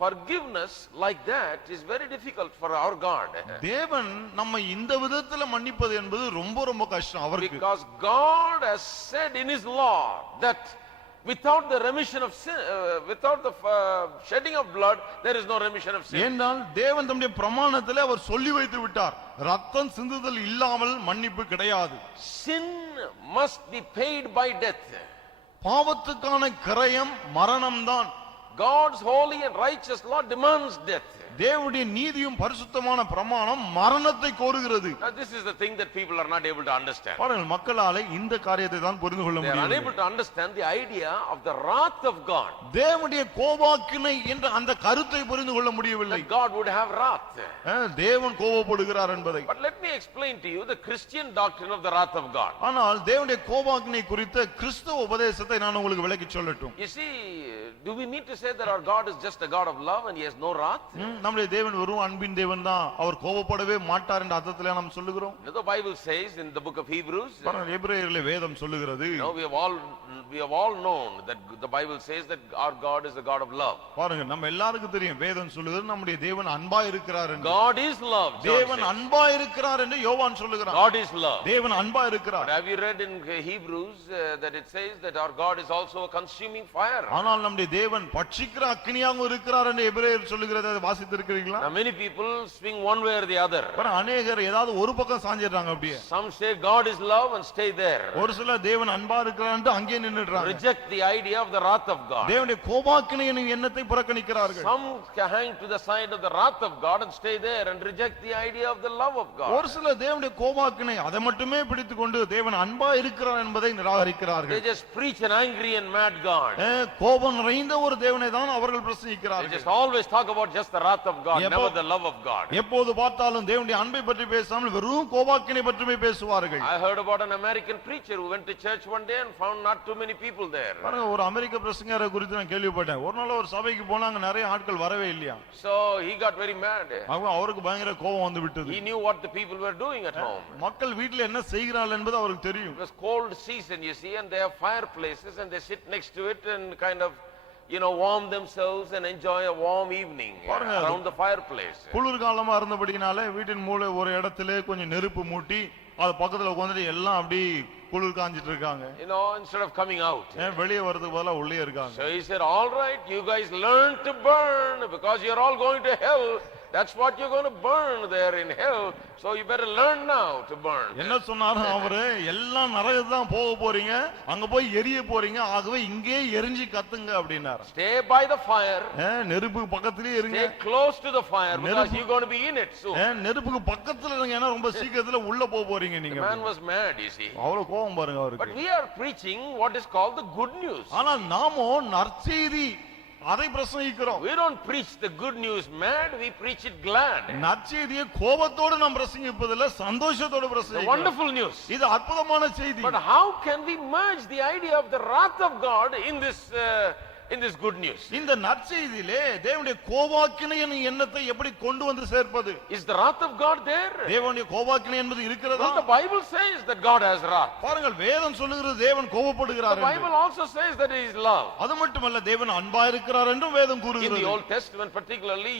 forgiveness like that is very difficult for our God. தேவன் நம்ம இந்த விதத்துல மன்னிப்பது என்பது ரொம்ப ரொம்ப கஷ்டம் அவருக்கு. Because God has said in his law that without the remission of sin, without the shedding of blood, there is no remission of sin. ஏனென்றால் தேவன் தம்முடைய பிரமாணத்திலே அவர் சொல்லி வைத்து விட்டார், ரத்தம் சிந்துதல் இல்லாமல் மன்னிப்பு கிடையாது. Sin must be paid by death. பாவத்துக்கான கிரயம் மரணம்தான். God's holy and righteous law demands death. தேவனுடைய நீதியும் பரிசுத்தமான பிரமாணம் மரணத்தை கோருகிறது. Now this is the thing that people are not able to understand. பாருங்கள், மக்களாலே இந்த காரியத்தை தான் புரிந்து கொள்ள They are முடியவில்லை. unable to understand the idea of the wrath of God. தேவனுடைய கோபாக்கினை என்ற அந்த கருத்தை புரிந்து கொள்ள முடியவில்லை. That God would have wrath. தேவன் கோபப்படுகிறார் என்பதை. But let me explain to you the Christian doctrine of the wrath of God. ஆனால் தேவனுடைய கோபாக்கினை குறித்த கிறிஸ்தவ உபதேசத்தை நான் உங்களுக்கு விளக்கி சொல்லட்டும். You see, do we mean to say that our God is just a God of love and he has no wrath? நம்முடைய தேவன் வெறும் அன்பின் தேவன் தான், அவர் கோபப்படவே மாட்டார் என்ற அர்த்தத்திலே நாம் சொல்லுகிறோம். The Bible says in the book of Hebrews, எபிரேயர்ல வேதம் சொல்லுகிறது, we have all known that the Bible says that our God is a God of love. பாருங்க, நம்ம எல்லாருக்கும் தெரியும் வேதம் சொல்லுகிறது நம்முடைய தேவன் அன்பா இருக்கிறார் என்று. God is love. தேவன் அன்பா இருக்கிறார் என்று யோவான் சொல்லுகிறார். God is love. தேவன் அன்பா இருக்கிறார். But have you read in Hebrews that it says that our God is also a consuming fire? ஆனால் நம்முடைய தேவன் பட்சிக்கிற அக்கினியாக இருக்கிறார் என்று எபிரேயர் சொல்லுகிறதை வாசித்திருக்கிறீர்களா? Now many people swing one way or the other. அநேகர் ஏதாவது ஒரு பக்கம் சாஞ்சிடுறாங்க அப்படியே. Some say God is love and stay there. ஒரு சில தேவன் அன்பா இருக்கிறார் என்று அங்கே நின்னுறாங்க. Reject the idea of the wrath of God. தேவனுடைய கோபாக்கினை என்னும் எண்ணத்தை புறக்கணிக்கிறார்கள். Some hang to the side of the wrath of God and stay there and reject the idea of the love of God. ஒரு சில தேவனுடைய கோபாக்கினை அதை மட்டுமே பிடித்துக்கொண்டு தேவன் அன்பா இருக்கிறார் என்பதை நிராகரிக்கிறார்கள். They just preach an angry and mad God. கோபம் நிறைந்த ஒரு தேவனை தான் அவர்கள் பிரசங்கிக்கிறார்கள். They just always talk about just the wrath of God, never the love of God. எப்போது பார்த்தாலும் தேவனுடைய அன்பை பற்றி பேசாமல் வெறும் கோபாக்கினை பற்றியே பேசுவார்கள். I heard about an American preacher who went to church one day and found not too many people there. ஒரு அமெரிக்க பிரசங்கரை குறித்து நான் கேள்விப்பட்டேன். ஒரு நாள் ஒரு சபைக்கு போனாங்க, நிறைய ஆட்கள் வரவே இல்லையா. So he got very mad. அவருக்கு பயங்கர கோபம் வந்து விட்டது. He knew what the people were doing at home. மக்கள் வீட்ல என்ன செய்கிறார்கள் என்பது அவருக்கு தெரியும். It was cold season, you see, and they have fireplaces and they sit next to it and kind of warm themselves and enjoy a warm evening around the fireplace. குளிர்காலமா இருந்தபடினால வீட்டின் மூலை ஒரு இடத்திலே கொஞ்சம் நெருப்பு மூட்டி அது பக்கத்துல உட்கார்ந்துட்டு எல்லாம் அப்படி குளிர் காஞ்சிட்டு இருக்காங்க. Instead of coming out. வெளியே வரதுக்கு பதிலா உள்ளே இருக்காங்க. So he said, all right, you guys learn to burn because you're all going to hell. That's what you're going to burn there in hell. So you better learn now to burn. என்ன சொன்னாரு அவரு? எல்லாம் நரகத்துக்கு தான் போக போறீங்க, அங்க போய் எரிய போறீங்க, ஆகவே இங்கே எரிஞ்சி கத்துங்க அப்படினாரு. Stay by the fire. நெருப்புக்கு பக்கத்திலேயே இருங்க. Stay close to the fire because you're going to be in it soon. நெருப்புக்கு பக்கத்துல இருங்க, ஏன்னா ரொம்ப சீக்கிரத்துல உள்ள போக போறீங்க நீங்க. The man was mad, you see. அவ்வளவு கோபம் பாருங்க அவருக்கு. But we are preaching what is called the good news. ஆனா நாமோ நற்செய்தி அதை பிரசங்கிக்கிறோம். We don't preach the good news mad, we preach it glad. நற்செய்தியை கோபத்தோடு நாம் பிரசங்கிப்பதில்லை, சந்தோஷத்தோடு பிரசங்கிக்கிறோம். Wonderful news. இது அற்புதமான செய்தி. But how can we merge the idea of the wrath of God in this good news? இந்த நற்செய்தியிலே தேவனுடைய கோபாக்கினை என்னும் எண்ணத்தை எப்படி கொண்டு வந்து சேர்ப்பது? Is the wrath of God there? தேவனுடைய கோபாக்கினை என்பது இருக்கிறதா? The Bible says that God has wrath. பாருங்கள், வேதம் சொல்லுகிறது தேவன் கோபப்படுகிறார். The Bible also says that he is love. அது மட்டுமல்ல, தேவன் அன்பா இருக்கிறார் என்றும் வேதம் கூறுகிறது. In the Old Testament particularly,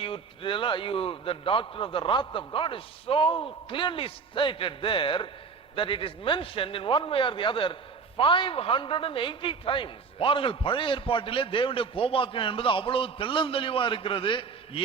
the doctrine of the wrath of God is so clearly stated there that it is mentioned in one way or the other 580 times. பாருங்கள், பழைய ஏற்பாட்டிலே தேவனுடைய கோபாக்கினை என்பது அவ்வளவு தெள்ளந்தெளிவா இருக்கிறது.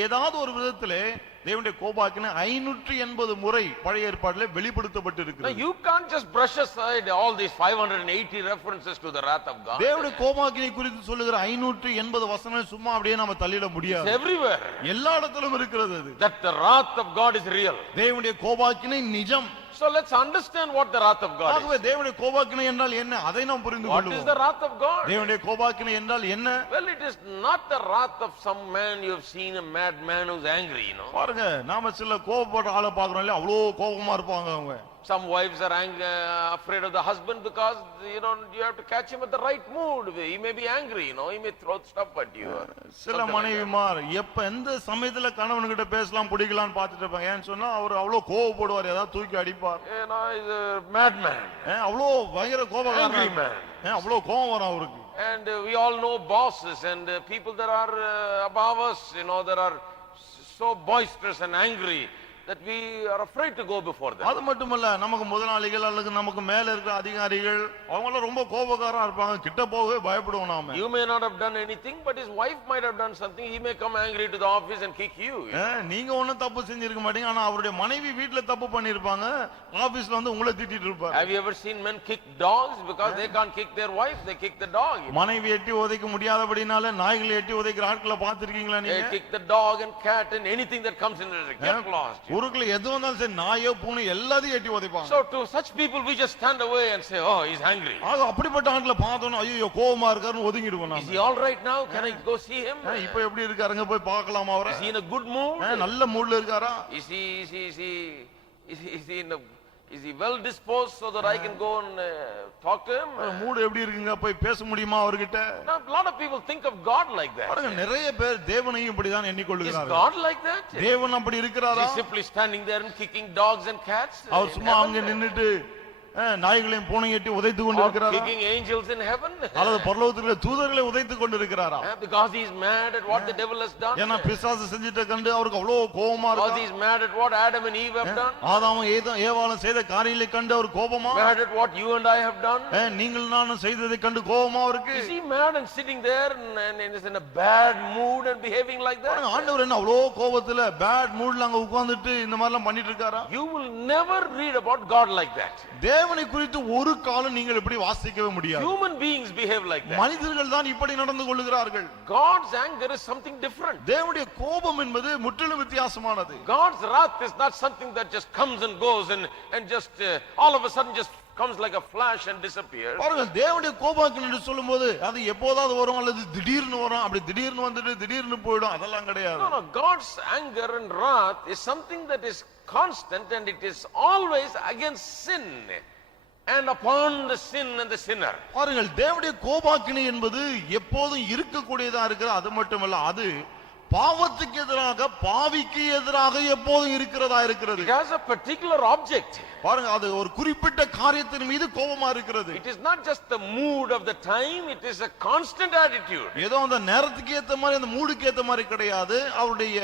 ஏதாவது ஒரு விதத்திலே தேவனுடைய கோபாக்கினை 580 முறை பழைய ஏற்பாட்டிலே வெளிப்படுத்தப்பட்டிருக்கிறது. You can't just brush aside all these 580 references to the wrath of God. தேவனுடைய கோபாக்கினை குறித்து சொல்லுகிற 580 வசனங்களை சும்மா அப்படியே நாம தள்ளிட முடியாது. It's everywhere. எல்லா இடத்திலும் இருக்கிறது அது. That the wrath of God is real. தேவனுடைய கோபாக்கினை நிஜம். So let's understand what the wrath of God ஆகவே is. தேவனுடைய கோபாக்கினை என்றால் என்ன, அதை நாம் புரிந்து What கொள்வோம். is the wrath of God? தேவனுடைய கோபாக்கினை என்றால் என்ன? Well, it is not the wrath of some man you have seen, a mad man who's angry, பாருங்க, நாம சில கோபப்படுற ஆளை பார்க்கறோம் இல்ல, அவ்வளவு கோபமா இருப்பாங்க அவங்க. Some wives are afraid of the husband because you have to catch him at the right mood. He may be angry, he may throw stuff at you. சில மனைவிமார் எப்ப எந்த சமயத்துல கணவன்கிட்ட பேசலாம் பிடிக்கலாம்னு பார்த்துட்டு இருப்பாங்க. ஏன்னு சொன்னா அவர் அவ்வளவு கோபப்படுவார், ஏதாவது தூக்கி அடிப்பார். He's a madman. அவ்வளவு பயங்கர கோபக்காரன், அவ்வளவு கோபம் வரும் அவருக்கு. And we all know bosses and people that are above us, that are so boisterous and angry. that we are afraid to go before them. அது மட்டுமல்ல, நமக்கு முதலாளிகள் அல்லது நமக்கு மேல இருக்கிற அதிகாரிகள் அவங்க எல்லாம் ரொம்ப கோபக்காரா இருப்பாங்க, கிட்ட போகவே பயப்படுவோம் நாம. You may not have done anything, but his wife might have done something. He may come angry to the office and kick you. நீங்க ஒண்ணும் தப்பு செஞ்சிருக்க மாட்டீங்க, ஆனா அவருடைய மனைவி வீட்ல தப்பு பண்ணிருப்பாங்க, ஆபீஸ்ல வந்து உங்களை திட்டிட்டு இருப்பாங்க. Have you ever seen men kick dogs because they can't kick their wife, they kick the dog? மனைவி எட்டி உதைக்க முடியாதபடினால நாய்களை எட்டி உதைக்கிற ஆட்களை பார்த்திருக்கீங்களா They நீங்க? kick the dog and cat and anything that comes in it, get lost. ஊருக்குள்ள எது வந்தாலும் சரி, நாயோ பூனை எல்லாத்தையும் எட்டி உதைப்பாங்க. So to such people we just stand away and say, oh, he's angry. ஆக அப்படிப்பட்ட ஆட்களை பார்த்தோம்னா ஐயோ கோவமா இருக்காருன்னு ஒதுங்கிடுவோம் Is நாம. he all right now? Can I go see him? இப்போ எப்படி இருக்காருங்க, போய் பார்க்கலாமா அவரை? Is he in a good mood? நல்ல மூட்ல இருக்காரா? Is he well disposed so that I can go and talk to him? மூடு எப்படி இருக்குங்க, போய் பேச முடியுமா அவர்கிட்ட? Now, a lot of people think of God like that. பாருங்க, நிறைய பேர் தேவனையும் இப்படிதான் Is எண்ணிக்கொள்கிறார்கள். God like that? தேவன் அப்படி Is இருக்கிறாரா? he simply standing there and kicking dogs and cats? Our in சும்மா heaven? அங்க நின்னுட்டு நாய்களையும் பூனை எட்டி உதைத்து கொண்டு Or இருக்கிறாரா? kicking angels in heaven? அல்லது பரலோகத்திலே தூதர்களை உதைத்து கொண்டு இருக்கிறாரா? Because he's mad at what the devil has done? ஏன்னா பிசாசு செஞ்சிட்ட கண்டு அவருக்கு அவ்வளவு கோபமா Because இருக்கா? he's mad at what Adam and Eve have done? ஆதாமும் ஏவாளும் செய்த காரியங்களை கண்டு அவர் கோபமா? Mad at what you and I have done? நீங்கள் நானும் செய்ததை கண்டு கோபமா இருக்கு? Is he mad and sitting there and is in a bad mood and behaving like that? ஆண்டவர் என்ன அவ்வளவு கோபத்துல பேட் மூட்ல அங்க உட்கார்ந்துட்டு இந்த மாதிரி எல்லாம் பண்ணிட்டு இருக்காரா? You will never read about God like that. தேவனை குறித்து ஒரு காலம் நீங்கள் இப்படி வாசிக்கவே முடியாது. Human beings behave like that. மனிதர்கள் தான் இப்படி நடந்து கொள்கிறார்கள். God's anger is something different. தேவனுடைய கோபம் என்பது முற்றிலும் வித்தியாசமானது. God's wrath is not something that just comes and goes and just all of a sudden just comes like a flash and disappears. பாருங்க, தேவனுடைய கோபம் என்று சொல்லும்போது அது எப்போதாவது வரும் அல்லது திடீர்னு வரும், அப்படி திடீர்னு வந்துட்டு திடீர்னு போய்டும், அதெல்லாம் கிடையாது. No, God's anger and wrath is something that is constant and it is always against sin and upon the sin and the sinner. பாருங்கள், தேவனுடைய கோபாக்கினை என்பது எப்போதும் இருக்கக்கூடியதா இருக்கிறது. அது மட்டுமல்ல, அது பாவத்துக்கு எதிராக பாவிக்கு எதிராக எப்போதும் இருக்கிறதா இருக்கிறது. It has a particular object. பாருங்க, அது ஒரு குறிப்பிட்ட காரியத்தின் மீது கோபமா இருக்கிறது. It is not just the mood of the time, it is a constant attitude. ஏதோ அந்த நேரத்துக்கு ஏத்த மாதிரி அந்த மூடுக்கு ஏத்த மாதிரி கிடையாது, அவருடைய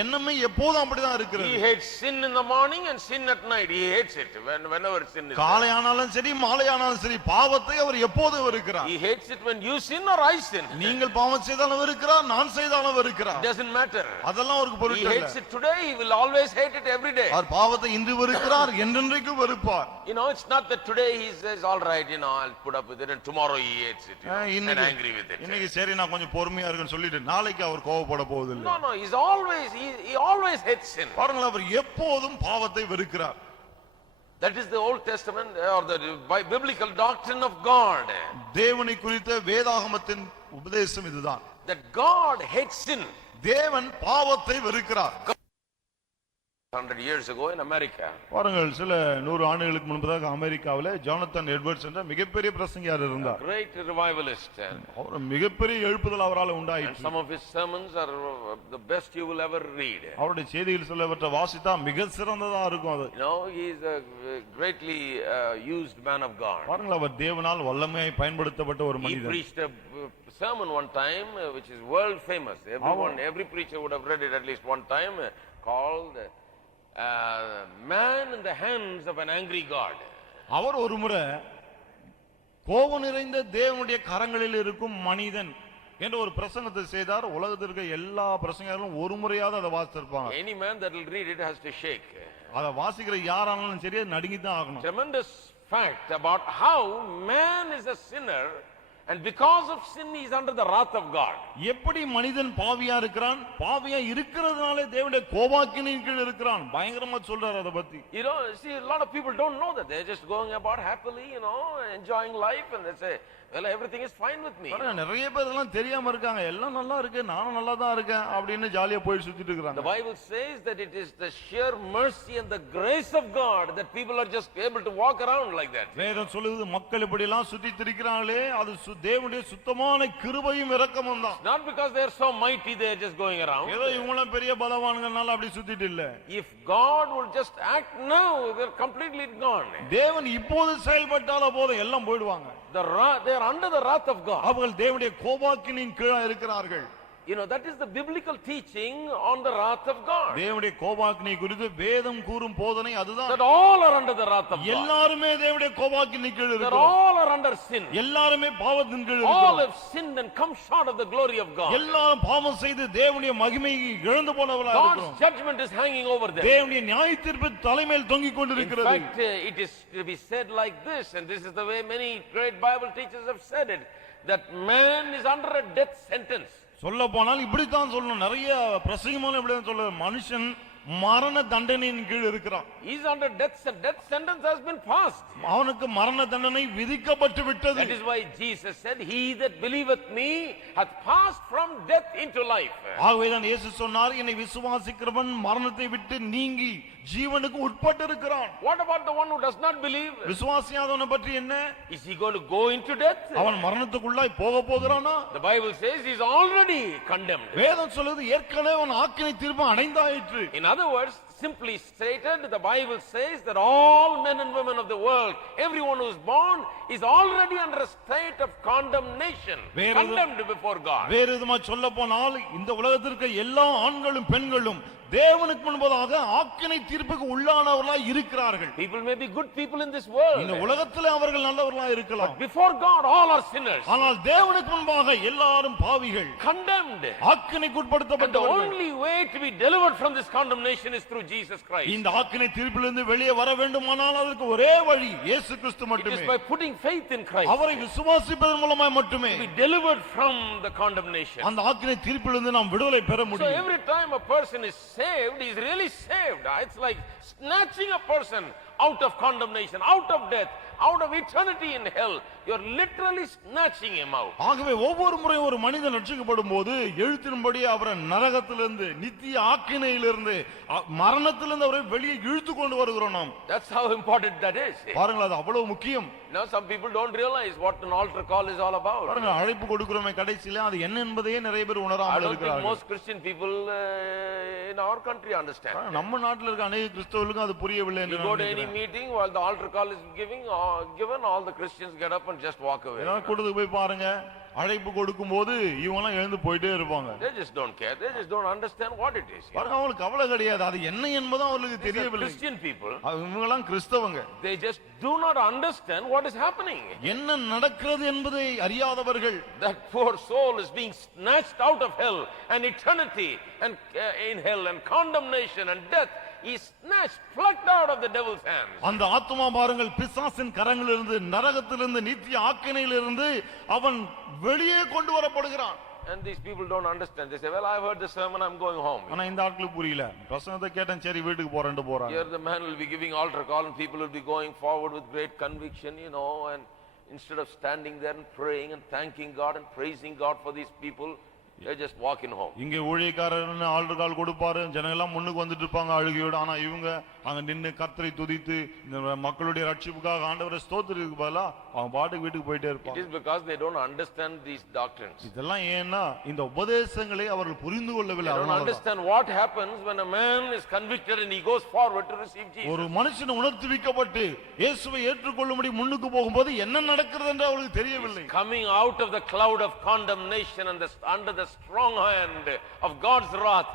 எண்ணமே எப்போதும் அப்படிதான் இருக்கிறது. He hates sin in the morning and sin at night. He hates it whenever sin is. காலை ஆனாலும் சரி மாலை ஆனாலும் சரி பாவத்தை அவர் எப்போதும் வெறுக்கிறார். He hates it when you sin or I sin. நீங்கள் பாவம் செய்தாலும் வெறுக்கிறார், நான் செய்தாலும் வெறுக்கிறார். It doesn't matter. அதெல்லாம் அவருக்கு He பொருட்டல்ல. hates it today, he will always hate it every day. அவர் பாவத்தை இன்று வெறுக்கிறார், என்றென்றைக்கும் வெறுப்பார். You know, it's not that today he says all right, you know, I'll put up with it, and tomorrow he hates it, and angry with it. இன்னைக்கு சரி நான் கொஞ்சம் பொறுமையா இருக்குன்னு சொல்லிட்டு நாளைக்கு அவர் கோபப்பட போவதில்லை. No, he's always he always hates sin. பாருங்கள், அவர் எப்போதும் பாவத்தை வெறுக்கிறார். That is the Old Testament or the biblical doctrine of God. தேவனை குறித்த வேதாகமத்தின் உபதேசம் இதுதான். That God hates sin. தேவன் பாவத்தை வெறுக்கிறார். 100 years ago in America. பாருங்கள், சில 100 ஆண்டுகளுக்கு முன்பதாக அமெரிக்காவிலே ஜானத்தன் எட்வர்ட்ஸ் என்ற மிகப்பெரிய பிரசங்கியார் இருந்தார். Great revivalist. அவர் மிகப்பெரிய எழுப்புதல் அவரால் And உண்டாயிற்று. some of his sermons are the best you will ever read. அவருடைய செய்திகள் சிலவற்றை வாசித்தா மிக சிறந்ததா இருக்கும் அது. You know, he is a greatly used man of God. பாருங்கள், அவர் தேவனால் வல்லமையாய் பயன்படுத்தப்பட்ட ஒரு He மனிதர். preached a sermon one time which is world famous. Every preacher would have read it at least one time, called Man in the Hands of an Angry God. அவர் ஒரு முறை கோபம் நிறைந்த தேவனுடைய கரங்களில் இருக்கும் மனிதன் என்ற ஒரு பிரசங்கத்தை செய்தார். உலகத்திற்கு எல்லா பிரசங்கங்களும் ஒரு முறையாவது அதை வாசித்திருப்பாங்க. Any man that will read it has to shake. அதை வாசிக்கிற யாரானாலும் சரி நடுங்கித்தான் ஆகணும். Tremendous fact about how man is a sinner and because of sin he is under the wrath of God. எப்படி மனிதன் பாவியா இருக்கிறான், பாவியா இருக்கிறதுனாலே தேவனுடைய கோபாக்கினின் கீழ் இருக்கிறான். பயங்கரமா சொல்றார் அத பத்தி. You know, see, a lot of people don't know that. They're just going about happily, you know, enjoying life, and they say, well, everything is fine with me. நிறைய பேர் எல்லாம் தெரியாம இருக்காங்க, எல்லாம் நல்லா இருக்கு, நானும் நல்லா தான் இருக்கேன் அப்படின்னு ஜாலியா போய் சுத்திட்டு இருக்காங்க. The Bible says that it is the sheer mercy and the grace of God that people are just able to walk around like that. வேதம் சொல்லுது, மக்கள் இப்படி எல்லாம் சுத்தி திரிக்கிறாங்களே அது தேவனுடைய சுத்தமான கிருபையும் இரக்கமும் தான். Not because they are so mighty they are just going around. ஏதோ இவங்களும் பெரிய பலவான்கனால அப்படி சுத்திட்டு இல்ல. If God will just act now, they are completely gone. தேவன் இப்போது செயல்பட்டால போதும் எல்லாம் போய்டுவாங்க. They are under the wrath of God. அவர்கள் தேவனுடைய கோபாக்கினின் கீழ இருக்கிறார்கள். You know, that is the biblical teaching on the wrath of God. தேவனுடைய கோபாக்கினை குறித்து வேதம் கூறும் போதனை அதுதான். That all are under the wrath of God. எல்லாருமே தேவனுடைய கோபாக்கினை கீழ் That இருக்கிறோம். all are under sin. எல்லாருமே பாவத்தின் கீழ் All இருக்கிறோம். have sinned and come short of the glory of God. எல்லாரும் பாவம் செய்து தேவனுடைய மகிமையை இழந்து போனவர்களாக God's இருக்கிறோம். judgment is hanging over them. தேவனுடைய நியாயத்தீர்ப்பு தலைமையில் தொங்கிக் In கொண்டிருக்கிறது. fact, it is to be said like this, and this is the way many great Bible teachers have said it, that man is under a death sentence. சொல்ல போனால் இப்படித்தான் சொல்லணும். நிறைய பிரசங்கமான இப்படிதான் சொல்ல, மனுஷன் மரண தண்டனையின் கீழ் இருக்கிறான். He is under death sentence has been passed. அவனுக்கு மரண தண்டனை விதிக்கப்பட்டு விட்டது. That is why Jesus said, he that believeth me hath passed from death into life. ஆகவேதான் இயேசு சொன்னார், என்னை விசுவாசிக்கிறவன் மரணத்தை விட்டு நீங்கி ஜீவனுக்கு உட்பட்டு இருக்கிறான். What about the one who does not believe? விசுவாசியாதவனை பற்றி என்ன? Is he going to go into death? அவன் மரணத்துக்குள்ளாய் போக போகிறானா? The Bible says he is already condemned. வேதம் சொல்லுது ஏற்கனவே அவன் ஆக்கினை தீர்ப்பு அடைந்தாயிற்று. In other words, simply stated, the Bible says that all men and women of the world, everyone who is born, is already under a state of condemnation, condemned before God. வேறு விதமா சொல்ல போனால் இந்த உலகத்திற்கு எல்லா ஆண்களும் பெண்களும் தேவனுக்கு முன்பதாக ஆக்கினை தீர்ப்புக்கு உள்ளானவர்களாய் இருக்கிறார்கள். People may be good people in this world. இந்த உலகத்திலே அவர்கள் நல்லவர்களாய் இருக்கலாம். Before God all are sinners. ஆனால் தேவனுக்கு முன்பாக எல்லாரும் பாவிகள், condemned. ஆக்கினைக்கு And the உட்படுத்தப்பட்டவர்கள். only way to be delivered from this condemnation is through Jesus Christ. இந்த ஆக்கினை தீர்ப்பிலிருந்து வெளியே வர வேண்டுமானால் அதற்கு ஒரே வழி இயேசு கிறிஸ்து It is மட்டுமே. by putting faith in Christ. அவரை விசுவாசிப்பதன் மூலமாய் மட்டுமே To be delivered from the condemnation. அந்த ஆக்கினை தீர்ப்பிலிருந்து நாம் விடுதலை பெற So முடியும். every time a person is saved, he is really saved. It's like snatching a person out of condemnation, out of death, out of eternity in hell. You are literally snatching him out. ஆகவே ஒவ்வொரு முறை ஒரு மனிதன் ரட்சிக்கப்படும் போது எழுத்தின்படி அவரை நரகத்திலிருந்து நித்திய ஆக்கினையிலிருந்து மரணத்திலிருந்து அவரை வெளியே இழுத்து கொண்டு வருகிறோம் நாம். That's how important that is. பாருங்கள், அது அவ்வளவு முக்கியம். Now some people don't realize what an altar call is all about. பாருங்கள், அழைப்பு கொடுக்கிறோமே கடைசியில அது என்ன என்பதையே நிறைய பேர் I உணராமல் don't think இருக்கிறார்கள். most Christian people in our country understand. நம்ம நாட்டில் இருக்க அநேக கிறிஸ்தவர்களுக்கும் அது புரியவில்லை என்று You go to any meeting while the altar call is given, all the Christians get up and just walk away. கூட்டத்துக்கு போய் பாருங்க, அழைப்பு கொடுக்கும் போது இவங்க எல்லாம் எழுந்து போயிட்டே இருப்பாங்க. They just don't care. They just don't understand what it is. பாருங்க, அவங்களுக்கு கவலை கிடையாது, அது என்ன என்பதும் அவங்களுக்கு தெரியவில்லை. Christian people, இவங்க எல்லாம் கிறிஸ்தவங்க, they just do not understand what is happening. என்ன நடக்கிறது என்பதை அறியாதவர்கள். That poor soul is being snatched out of hell and eternity and in hell and condemnation and death. He is snatched, plucked out of the devil's hands. அந்த ஆத்துமா பாருங்கள் பிசாசின் கரங்களிலிருந்து நரகத்திலிருந்து நித்திய ஆக்கினையிலிருந்து அவன் வெளியே கொண்டு வரப்படுகிறான். And these people don't understand. They say, well, I've heard the sermon, I'm going home. ஆனா இந்த ஆட்களுக்கு புரியல. பிரசங்கத்தை கேட்டேன், சரி வீட்டுக்கு போறேன்னு போறாங்க. Here the man will be giving altar call and people will be going forward with great conviction, and instead of standing there and praying and thanking God and praising God for these people, they're just walking home. இங்கே ஊழியக்காரர்னு alter கால் கொடுப்பாரு, ஜனங்க எல்லாம் முன்னுக்கு வந்துட்டு இருப்பாங்க அழுகையோட. ஆனா இவங்க அங்க நின்னு கர்த்தரை துதித்து இந்த மக்களுடைய ரட்சிப்புக்காக ஆண்டவரை ஸ்தோத்திரத்துக்கு பதிலா அவங்க பாட்டுக்கு வீட்டுக்கு போயிட்டே It இருப்பாங்க. is because they don't understand these doctrines. இதெல்லாம் ஏன்னா இந்த உபதேசங்களை அவர்கள் புரிந்து கொள்ளவில்லை. They don't அதனாலதான். understand what happens when a man is convicted and he goes forward to receive Jesus. ஒரு மனுஷன் உணர்த்துவிக்கப்பட்டு இயேசுவை ஏற்றுக்கொள்ளும்படி முன்னுக்கு போகும்போது என்ன நடக்கிறது என்று அவருக்கு தெரியவில்லை. Coming out of the cloud of condemnation and under the strong hand of God's wrath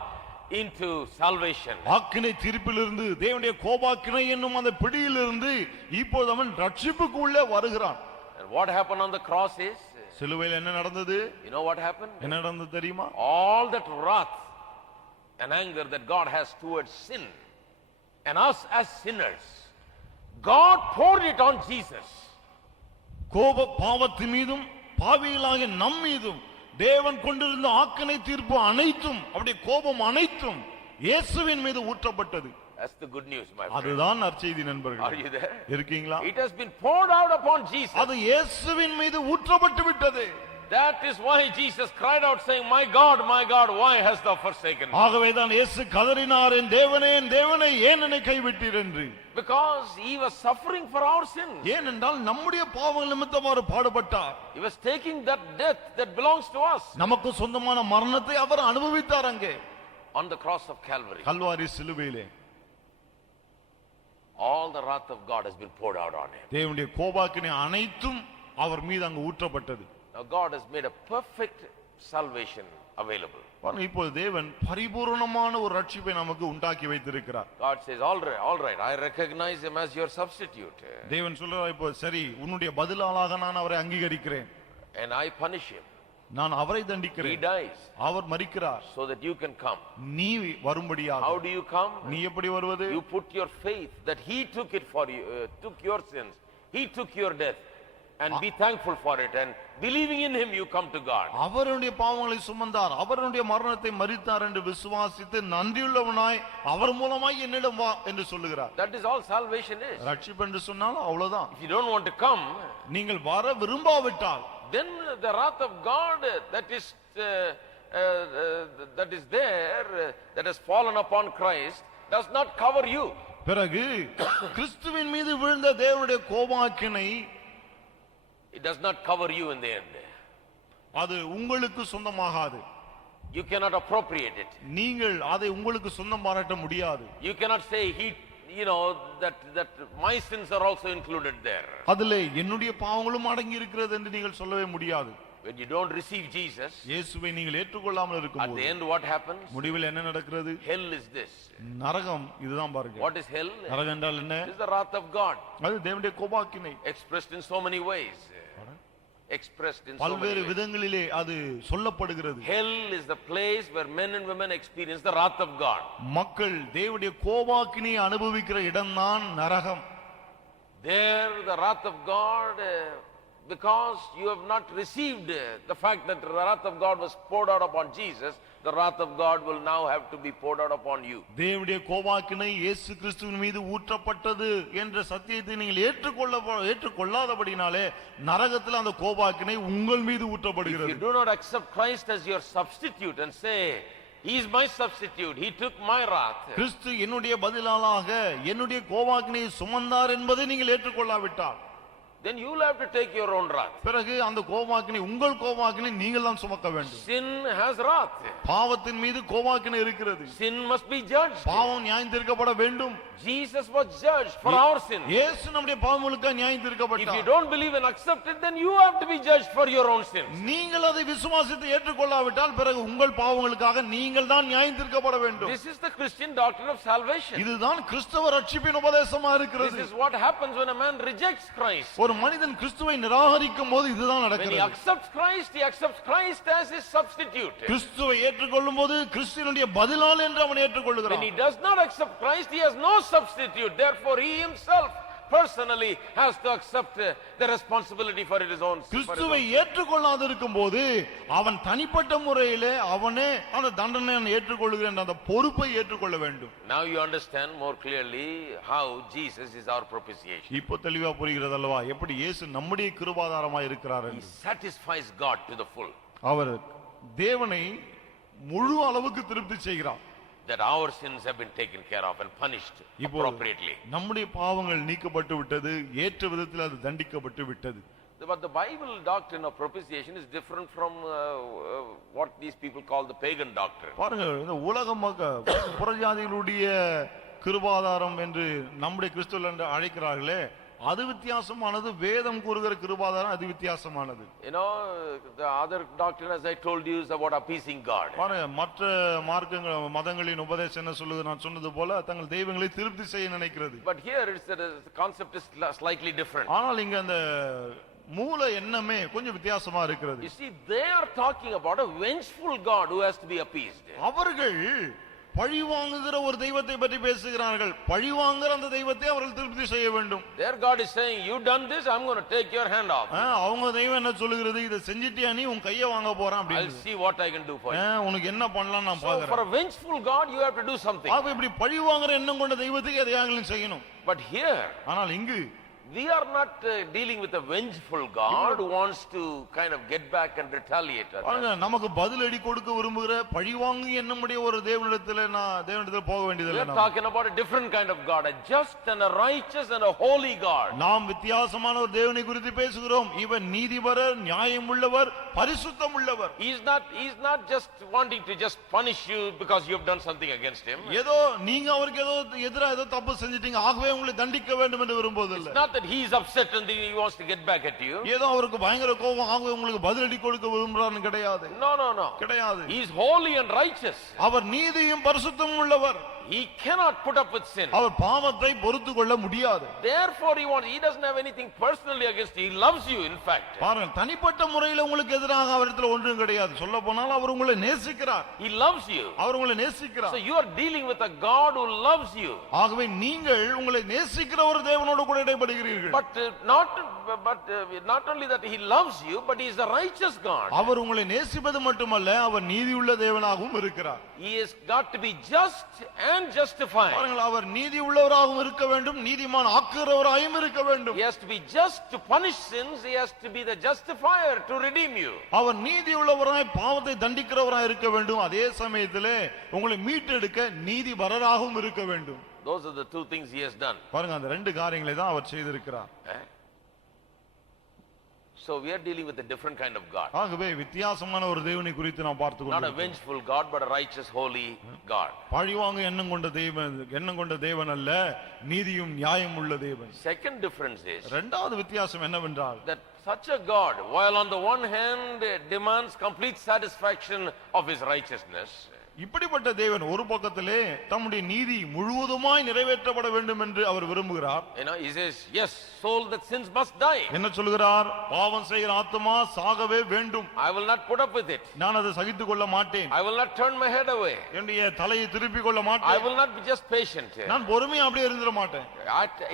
into salvation. ஆக்கினை தீர்ப்பிலிருந்து தேவனுடைய கோபாக்கினை என்னும் அந்த பிடியிலிருந்து இப்போது அவன் ரட்சிப்புக்கு உள்ளே வருகிறான். And what happened on the cross is, சிலுவையில் என்ன நடந்தது? you know what happened? என்ன நடந்தது தெரியுமா? All that wrath and anger that God has towards sin and us as sinners, God poured it on Jesus. கோப பாவத்தின் மீதும் பாவிகளாகிய நம் மீதும் தேவன் கொண்டிருந்த ஆக்கினை தீர்ப்பு அனைத்தும், அவருடைய கோபம் அனைத்தும் இயேசுவின் மீது ஊற்றப்பட்டது. That's the good news, my friend. அதுதான் நற்செய்தி நண்பர்களே. Are you there? இருக்கீங்களா? It has been poured out upon Jesus. அது இயேசுவின் மீது ஊற்றப்பட்டு விட்டது. That is why Jesus cried out saying, my God, why hast thou forsaken me? ஆகவேதான் இயேசு கதறினார், என் தேவனே ஏன் என்னை கைவிட்டீர் என்று. Because he was suffering for our sins. ஏனென்றால் நம்முடைய பாவங்கள் நிமித்தம் அவர் பாடுபட்டார். He was taking that death that belongs to us நமக்கு சொந்தமான மரணத்தை அவர் அனுபவித்தார் அங்கே on the cross of Calvary. Kalvari சிலுவையிலே. All the wrath of God has been poured out on him. தேவனுடைய கோபாக்கினை அனைத்தும் அவர் மீது அங்கு ஊற்றப்பட்டது. Now God has made a perfect salvation available. பாருங்க, இப்போ தேவன் பரிபூரணமான ஒரு ரட்சிப்பை நமக்கு உண்டாக்கி வைத்திருக்கிறார். God says, all right, I recognize him as your substitute. தேவன் சொல்றார், இப்போ சரி, உன்னுடைய பதிலாளாக நான் அவரை அங்கீகரிக்கிறேன், And I punish him. நான் அவரை He தண்டிக்கிறேன், dies our மரிக்கிறார், so that you can come. நீ வரும்படியாக. How do you come? நீ எப்படி வருவது? You put your faith that he took it for you, took your sins. He took your death. And be thankful for it, and believing in him you come to God. அவருடைய பாவங்களை சுமந்தார், அவருடைய மரணத்தை மரித்தார் என்று விசுவாசித்து நன்றியுள்ளவனாய் அவர் மூலமாய் என்னிடம் வா என்று சொல்லுகிறார். That is all salvation is. ரட்சிப்பு என்று சொன்னால் அவ்வளவுதான். If you don't want to come, நீங்கள் வர விரும்பாவிட்டால், then the wrath of God that is there, that has fallen upon Christ, does not cover you. பிறகு கிறிஸ்துவின் மீது விழுந்த தேவனுடைய கோபாக்கினை It does not cover you in the end. அது உங்களுக்கு சொந்தமாகாது. You cannot appropriate it. நீங்கள் அதை உங்களுக்கு சொந்தம் பாராட்ட முடியாது. You cannot say that my sins are also included there. அதிலே என்னுடைய பாவங்களும் அடங்கி இருக்கிறது என்று நீங்கள் சொல்லவே முடியாது. When you don't receive Jesus, இயேசுவை நீங்கள் ஏற்றுக்கொள்ளாமல் at இருக்கும்போது the end what happens? முடிவில் என்ன நடக்கிறது? Hell is this. நரகம் இதுதான் பாருங்க. What is hell? நரகம் என்றால் என்ன? It is the wrath of God, அது தேவனுடைய கோபாக்கினை. expressed in so many ways. Expressed in so பல்வேறு many ways. விதங்களிலே அது சொல்லப்படுகிறது. Hell is the place where men and women experience the wrath of God. மக்கள் தேவனுடைய கோபாக்கினை அனுபவிக்கிற இடம்தான் நரகம். There the wrath of God, because you have not received the fact that the wrath of God was poured out upon Jesus, the wrath of God will now have to be poured out upon you. தேவனுடைய கோபாக்கினை இயேசு கிறிஸ்துவின் மீது ஊற்றப்பட்டது என்ற சத்தியத்தை நீங்கள் ஏற்றுக்கொள்ளாதபடினாலே நரகத்தில் அந்த கோபாக்கினை உங்கள் மீது If ஊற்றப்படுகிறது. you do not accept Christ as your substitute and say, he is my substitute, he took my wrath, கிறிஸ்து என்னுடைய பதிலாளாக என்னுடைய கோபாக்கினையை சுமந்தார் என்பதை நீங்கள் ஏற்றுக்கொள்ளாவிட்டால், then you will have to take your own wrath. பிறகு அந்த கோபாக்கினை உங்கள் கோபாக்கினை நீங்கள் தான் சுமக்க வேண்டும். Sin has wrath. பாவத்தின் மீது கோபாக்கினை இருக்கிறது. Sin must be judged. பாவம் நியாயம் தீர்க்கப்பட வேண்டும். Jesus was judged for our sins. இயேசு நம்முடைய பாவங்களுக்கு நியாயம் If you தீர்க்கப்பட்டார். don't believe and accept it, then you have to be judged for your own sins. நீங்கள் அதை விசுவாசித்து ஏற்றுக்கொள்ளாவிட்டால் பிறகு உங்கள் பாவங்களுக்காக நீங்கள் தான் நியாயம் தீர்க்கப்பட வேண்டும். This is the Christian doctrine of salvation. இதுதான் கிறிஸ்தவ ரட்சிப்பின் உபதேசமா This இருக்கிறது. is what happens when a man rejects Christ. ஒரு மனிதன் கிறிஸ்துவை நிராகரிக்கும் போது இதுதான் When he நடக்கிறது. accepts Christ as his substitute. கிறிஸ்துவை ஏற்றுக்கொள்ளும் போது கிறிஸ்துவினுடைய பதிலாள் என்று அவன் When ஏற்றுக்கொள்கிறான். he does not accept Christ, he has no substitute. Therefore, he himself personally has to accept the responsibility for his own sins. கிறிஸ்துவை ஏற்றுக்கொள்ளாது இருக்கும் போது அவன் தனிப்பட்ட முறையிலே அவனே அந்த தண்டனை ஏற்றுக்கொள்கிறேன் அந்த பொறுப்பை ஏற்றுக்கொள்ள வேண்டும். Now you understand more clearly how Jesus is our propitiation. இப்போ தெளிவா புரிகிறது அல்லவா எப்படி இயேசு நம்முடைய கிருபாதாரமாய் இருக்கிறார் He என்று. satisfies God to the full. அவர் தேவனை முழு அளவுக்கு திருப்தி செய்கிறார். That our sins have been taken care of and punished இப்போ appropriately. நம்முடைய பாவங்கள் நீக்கப்பட்டு விட்டது, ஏற்ற விதத்தில் அது தண்டிக்கப்பட்டு விட்டது. But the Bible doctrine of propitiation is different from what these people call the pagan doctrine. பாருங்க, இந்த உலக புறஜாதிகளுடைய கிருபாதாரம் என்று நம்முடைய கிறிஸ்துவ என்று அழைக்கிறார்களே, அது வித்தியாசமானது. வேதம் கூறுகிற கிருபாதாரம் அது வித்தியாசமானது. The other doctrine, as I told you, is about appeasing God. பாருங்க, மற்ற மார்க்கங்கள் மதங்களின் உபதேசம் என்ன சொல்லுது, நான் சொன்னது போல தங்கள் தெய்வங்களை திருப்தி செய்ய நினைக்கிறது. But here the concept is slightly different. ஆனால் இங்க அந்த மூல எண்ணமே கொஞ்சம் வித்தியாசமா இருக்கிறது. You see, they are talking about a vengeful God who has to be appeased. அவர்கள் பழி வாங்குகிற ஒரு தெய்வத்தை பற்றி பேசுகிறார்கள். பழி வாங்குகிற அந்த தெய்வத்தை அவர்கள் திருப்தி செய்ய வேண்டும். Their God is saying, you done this, I'm going to take your hand off. அவங்க தெய்வம் என்ன சொல்லுகிறது, இதை செஞ்சிட்டியா நீ உன் கையை வாங்க போறான் I'll அப்படின்னு. see what I can do for you. உனக்கு என்ன பண்ணலாம் நான் So for பாக்குறேன். a vengeful God, you have to do something. அப்ப இப்படி பழி வாங்குற எண்ணம் கொண்ட தெய்வத்துக்கு எதையாங்களும் செய்யணும். But here, ஆனால் இங்கு we are not dealing with a vengeful God who wants to kind of get back and retaliate. பாருங்க, நமக்கு பதிலடி கொடுக்க விரும்புகிற பழி வாங்கி எண்ணமுடைய ஒரு தேவனிடத்தில் போக We வேண்டியதில்லை. are talking about a different kind of God, a just and a righteous and a holy God. நாம் வித்தியாசமான ஒரு தேவனை குறித்து பேசுகிறோம். இவன் நீதிபரர், நியாயம் உள்ளவர், பரிசுத்தம் உள்ளவர். He's not just wanting to just punish you because you have done something against him. ஏதோ நீங்க அவருக்கு ஏதோ எதிராக ஏதோ தப்பு செஞ்சிட்டீங்க ஆகவே உங்களை தண்டிக்க வேண்டும் என்று விரும்புவதில்லை. It's not that he is upset and he wants to get back at you. ஏதோ அவருக்கு பயங்கர கோபம் ஆகவே உங்களுக்கு பதிலடி கொடுக்க விரும்புறான்னு கிடையாது. No. கிடையாது. He is holy and righteous. அவர் நீதியும் பரிசுத்தமும் உள்ளவர். He cannot put up with sin. அவர் பாவத்தை பொறுத்துக்கொள்ள முடியாது. Therefore he doesn't have anything personally against you. He loves you in fact. பாருங்க, தனிப்பட்ட முறையில் உங்களுக்கு எதிராக அவரிடத்தில் ஒன்றும் கிடையாது. சொல்ல போனால் அவர் உங்களை நேசிக்கிறார். He loves you. அவர் உங்களை நேசிக்கிறார். So you are dealing with a God who loves you. ஆகவே நீங்கள் உங்களை நேசிக்கிற ஒரு தேவனோடு கூட இடைபடுகிறீர்கள். But not only that he loves you, but he is a righteous God. அவர் உங்களை நேசிப்பது மட்டுமல்ல, அவர் நீதியுள்ள தேவனாகவும் இருக்கிறார். He has got to be just and justified. பாருங்கள், அவர் நீதி உள்ளவராகவும் இருக்க வேண்டும், நீதிமான் ஆக்குகிறவராயும் இருக்க வேண்டும். He has to be just to punish sins. He has to be the justifier to redeem you. அவர் நீதி உள்ளவராய் பாவத்தை தண்டிக்கிறவராய் இருக்க வேண்டும், அதே சமயத்திலே உங்களை மீட்டெடுக்க நீதிபரராகவும் இருக்க வேண்டும். Those are the two things he has done. பாருங்க, அந்த ரெண்டு காரியங்களை தான் அவர் செய்திருக்கிறார். So we are dealing with a different kind of God. ஆகவே வித்தியாசமான ஒரு தேவனை குறித்து நாம் பார்த்து Not a கொண்டிருக்கிறோம். vengeful God, but a righteous, holy God. பழிவாங்க எண்ணம் கொண்ட தேவன் அல்ல, நீதியும் நியாயம் உள்ள தேவன். Second difference is இரண்டாவது வித்தியாசம் என்னவென்றால், that such a God, while on the one hand demands complete satisfaction of his righteousness, இப்படிப்பட்ட தேவன் ஒரு பக்கத்திலே தம்முடைய நீதி முழுவதுமாய் நிறைவேற்றப்பட வேண்டும் என்று அவர் விரும்புகிறார். he says, yes, soul that sins must die. என்ன சொல்கிறார்? பாவம் செய்கிற ஆத்துமா சாகவே வேண்டும். I will not put up with it. நான் அதை சகித்துக் கொள்ள மாட்டேன். I will not turn my head away. என்னுடைய தலையை திருப்பிக் கொள்ள I மாட்டேன். will not be just patient. நான் பொறுமையா அப்படியே இருந்துட மாட்டேன்.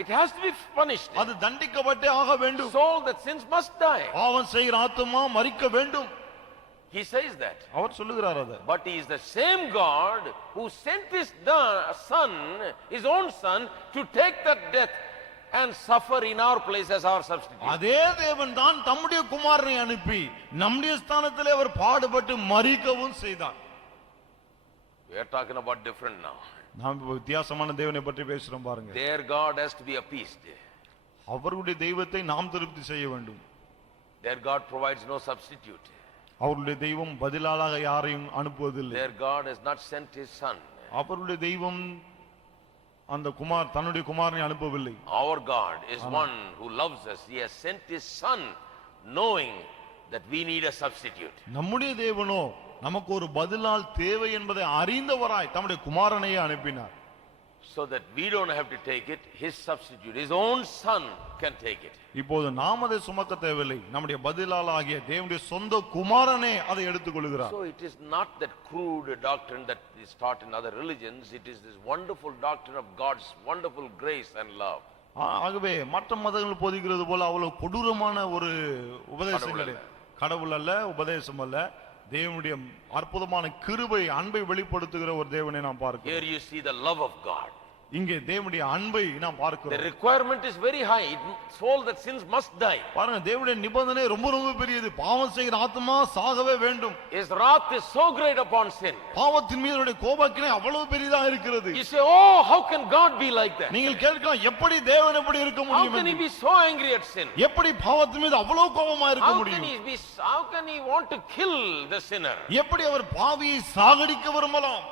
It has to be punished. அது தண்டிக்கப்பட்டே ஆக வேண்டும். Soul that sins must die. பாவம் செய்கிற ஆத்துமா மரிக்க வேண்டும். He says that. அவர் சொல்லுகிறார் அது. But he is the same God who sent his son, his own son, to take that death and suffer in our place as our substitute. அதே தேவன் தான் தம்முடைய குமாரனை அனுப்பி நம்முடைய ஸ்தானத்திலே அவர் பாடுபட்டு மரிக்கவும் செய்தார். We are talking about different now. நாம் வித்தியாசமான தேவனை பற்றி பேசுறோம் பாருங்க. Their God has to be appeased. அவருடைய தெய்வத்தை நாம் திருப்தி செய்ய வேண்டும். Their God provides no substitute. அவருடைய தெய்வம் பதிலாக யாரையும் அனுப்புவதில்லை. Their God has not sent his son. அவருடைய தெய்வம் அந்த தன்னுடைய குமாரனை அனுப்பவில்லை. Our God is one who loves us. He has sent his son knowing that we need a substitute. நம்முடைய தேவனோ நமக்கு ஒரு பதிலால் தேவை என்பதை அறிந்தவராய் தம்முடைய குமாரனையே அனுப்பினார். So that we don't have to take it, his substitute, his own son can take it. இப்போது நாம் அதை சுமக்க தேவையில்லை, நம்முடைய பதிலாளாகிய தேவனுடைய சொந்த குமாரனே அதை எடுத்துக்கொள்கிறார். So it is not that crude doctrine that is taught in other religions. It is this wonderful doctrine of God's wonderful grace and love. ஆகவே மற்ற மதங்கள் போதிக்கிறது போல அவ்வளவு கொடூரமான ஒரு உபதேசங்கள் கடவுள் அல்ல, உபதேசம் அல்ல, தேவனுடைய அற்புதமான கிருபை அன்பை வெளிப்படுத்துகிற ஒரு தேவனை நாம் பார்க்கிறோம். Here you see the love of God. இங்கே தேவனுடைய அன்பை நாம் பார்க்கிறோம். The requirement is very high. Soul that sins must die. பாருங்க, தேவனுடைய நிபந்தனை ரொம்ப ரொம்ப பெரியது. பாவம் செய்கிற ஆத்துமா சாகவே வேண்டும். His wrath is so great upon sin. பாவத்தின் மீது அவருடைய கோபாக்கினை அவ்வளவு பெரிதா இருக்கிறது. You say, oh, how can God be like that? நீங்கள் கேட்கலாம், எப்படி தேவன் எப்படி இருக்க How முடியும்? can he be so angry at sin? எப்படி பாவத்தின் மீது அவ்வளவு கோபமா இருக்க முடியும்? How can he want to kill the sinner? எப்படி அவர் பாவியை சாகடிக்க விரும்பலாம்?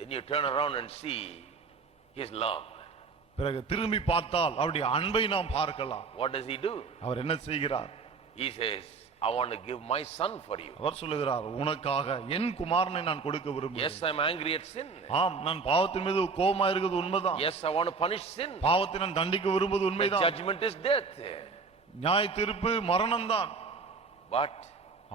Then you turn around and see his love. பிறகு திரும்பி பார்த்தால் அவருடைய அன்பை நாம் பார்க்கலாம். What does he do? அவர் என்ன செய்கிறார்? He says, I want to give my son for you. அவர் சொல்லுகிறார், உனக்காக என் குமாரனை நான் கொடுக்க Yes, விரும்புகிறேன். I am angry at sin. ஆம், நான் பாவத்தின் மீது கோபமா இருக்கிறது உண்மைதான். Yes, I want to punish sin. பாவத்தை நான் தண்டிக்க விரும்புவது The உண்மைதான். judgment is death. நியாய தீர்ப்பு மரணம்தான். But